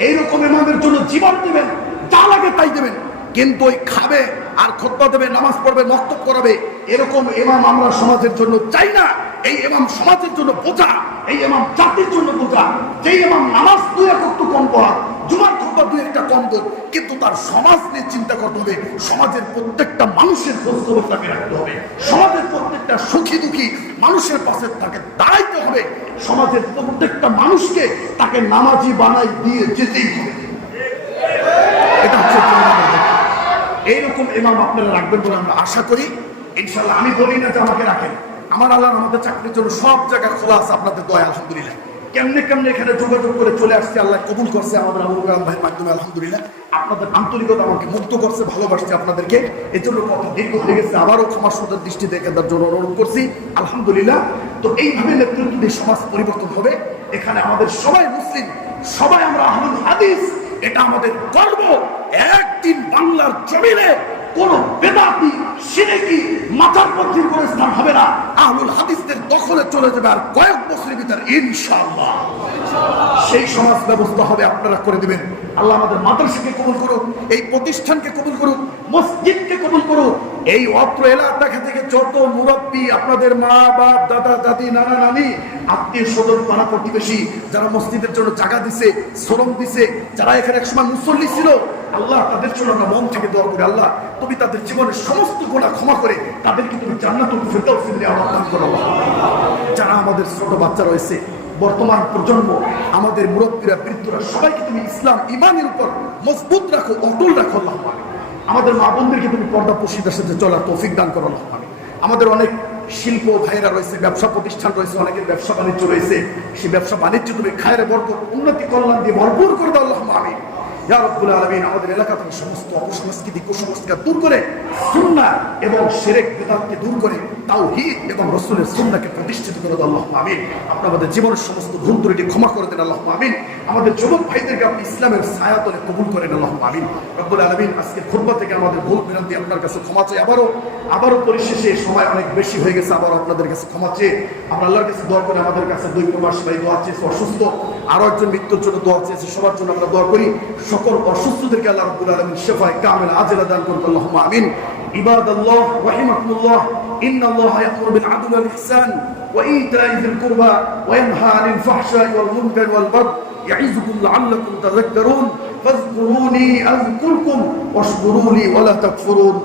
এইরকম ইমামের জন্য জীবন দেবেন, যা লাগে তাই দেবেন, কিন্তু ওই খাবে আর খুতবা দেবে, নামাজ পড়বে, মক্তব করাবে, এরকম ইমাম আমরা সমাজের জন্য চাই না। এই ইমাম সমাজের জন্য বোঝা, এই ইমাম জাতির জন্য বোঝা। যেই ইমাম নামাজ দুই একটু কম পড়া, জুমার খুতবা দুই একটা কম দূর, কিন্তু তার সমাজ নিয়ে চিন্তা করতে হবে, সমাজের প্রত্যেকটা মানুষের খোঁজখবর তাকে রাখতে হবে, সমাজের প্রত্যেকটা সুখী দুঃখী মানুষের পাশে তাকে দাঁড়াইতে হবে, সমাজের প্রত্যেকটা মানুষকে তাকে নামাজি বানাই দিয়ে যেতেই হবে। এটা হচ্ছে এইরকম ইমাম আপনারা রাখবেন বলে আমরা আশা করি। ইনশাআল্লাহ আমি বলি না যে আমাকে রাখেন, আমার আল্লাহ আমাদের চাকরির জন্য সব জায়গায় খোলা আছে, আপনাদের দয়া আলহামদুলিল্লাহ। কেমনে কেমনে এখানে যোগাযোগ করে চলে আসছে, আল্লাহ কবুল করছে আমাদের আবুল কালাম ভাইয়ের মাধ্যমে আলহামদুলিল্লাহ। আপনাদের আন্তরিকতা আমাকে মুক্ত করছে, ভালোবাসছে আপনাদেরকে, এর জন্য কথা দীর্ঘ হয়ে গেছে, আবারও ক্ষমা সুন্দর দৃষ্টি দেখে তার জন্য অনুরোধ করছি আলহামদুলিল্লাহ। তো এইভাবে নেতৃত্ব দিয়ে সমাজ পরিবর্তন হবে। এখানে আমাদের সবাই মুসলিম, সবাই আমরা আহলুল হাদিস, এটা আমাদের গর্ব। একদিন বাংলার জমিনে কোন বেদাতি শিরকি মাথার পথির কোন স্থান হবে না, আহলুল হাদিসদের দখলে চলে যাবে আর কয়েক বছরের ভিতরে ইনশাআল্লাহ সেই সমাজ ব্যবস্থা হবে, আপনারা করে দিবেন। আল্লাহ আমাদের মাদ্রাসাকে কবুল করুক, এই প্রতিষ্ঠানকে কবুল করুক, মসজিদকে কবুল করুক। এই অত্র এলাকা থেকে যত মুরব্বী, আপনাদের মা বাপ, দাদা দাদি, নানা নানি, আত্মীয় স্বজন, পাড়া প্রতিবেশী, যারা মসজিদের জন্য জায়গা দিছে, শ্রম দিছে, যারা এখানে একসময় মুসল্লি ছিল, আল্লাহ তাদের জন্য আমরা মন থেকে দোয়া করি, আল্লাহ তুমি তাদের জীবনের সমস্ত গুনাহ ক্ষমা করে তাদেরকে তুমি জান্নাতুল ফিরদাউসে নিয়ে দান করো। যারা আমাদের ছোট বাচ্চা রয়েছে, বর্তমান প্রজন্ম, আমাদের মুরব্বীরা, বৃদ্ধরা, সবাইকে তুমি ইসলাম ঈমানের উপর মজবুত রাখো, অটল রাখো আল্লাহ। আমাদের মা বোনদেরকে তুমি পর্দা প্রশিদার সাথে চলার তৌফিক দান করো আল্লাহ। আমাদের অনেক শিল্প ভাইরা রয়েছে, ব্যবসা প্রতিষ্ঠান রয়েছে, অনেকের ব্যবসা বাণিজ্য রয়েছে, সেই ব্যবসা বাণিজ্য তুমি খায়ের বরকত, উন্নতি, কল্যাণ দিয়ে ভরপুর করে দাও আল্লাহ। আমিন ইয়া রাব্বুল আলামিন। আমাদের এলাকা থেকে সমস্ত অপসংস্কৃতি, কুসংস্কার দূর করে সুন্নাহ এবং শিরক বিদআতকে দূর করে তাওহীদ এবং রাসূলের সুন্নাহকে প্রতিষ্ঠিত করে দাও আল্লাহ। আমিন। আপনি আমাদের জীবনের সমস্ত ভুল ত্রুটি ক্ষমা করে দেন আল্লাহ। আমিন। আমাদের যুবক ভাইদেরকে আপনি ইসলামের ছায়াতলে কবুল করেন আল্লাহ। আমিন। রব্বুল আলামিন, আজকে খুতবা থেকে আমাদের ভুল বিনতি আপনার কাছে ক্ষমা চাই। আবারও পরিশেষে সময় অনেক বেশি হয়ে গেছে, আবার আপনাদের কাছে ক্ষমা চেয়ে আমরা আল্লাহর কাছে দোয়া করে, আমাদের কাছে দুই প্রবাসী ভাই দোয়া চেয়েছে, অসুস্থ, আরো একজন মৃত্যুর জন্য দোয়া চেয়েছে, সবার জন্য আমরা দোয়া করি। সকল অসুস্থদেরকে আল্লাহ রাব্বুল আলামিন শিফায়ে কামিলা আজেলা দান করুন আল্লাহুম্মা আমিন। ইবাদাল্লাহ রাহিমাকুমুল্লাহ, ইন্নাল্লাহা ইয়া'মুরু বিল আদলি ওয়াল ইহসান ওয়া ইতা'i যিল কুরবা ওয়া ইয়ানহা আনিল ফাহশা'i ওয়াল মুনকারি ওয়াল বাগই ইয়া'iযুকুম লা'আল্লাকুম তাযাক্কারুন ফাযকুরুনি আযকুরকুম ওয়াশকুরু লি ওয়া লা তাকফুরুন।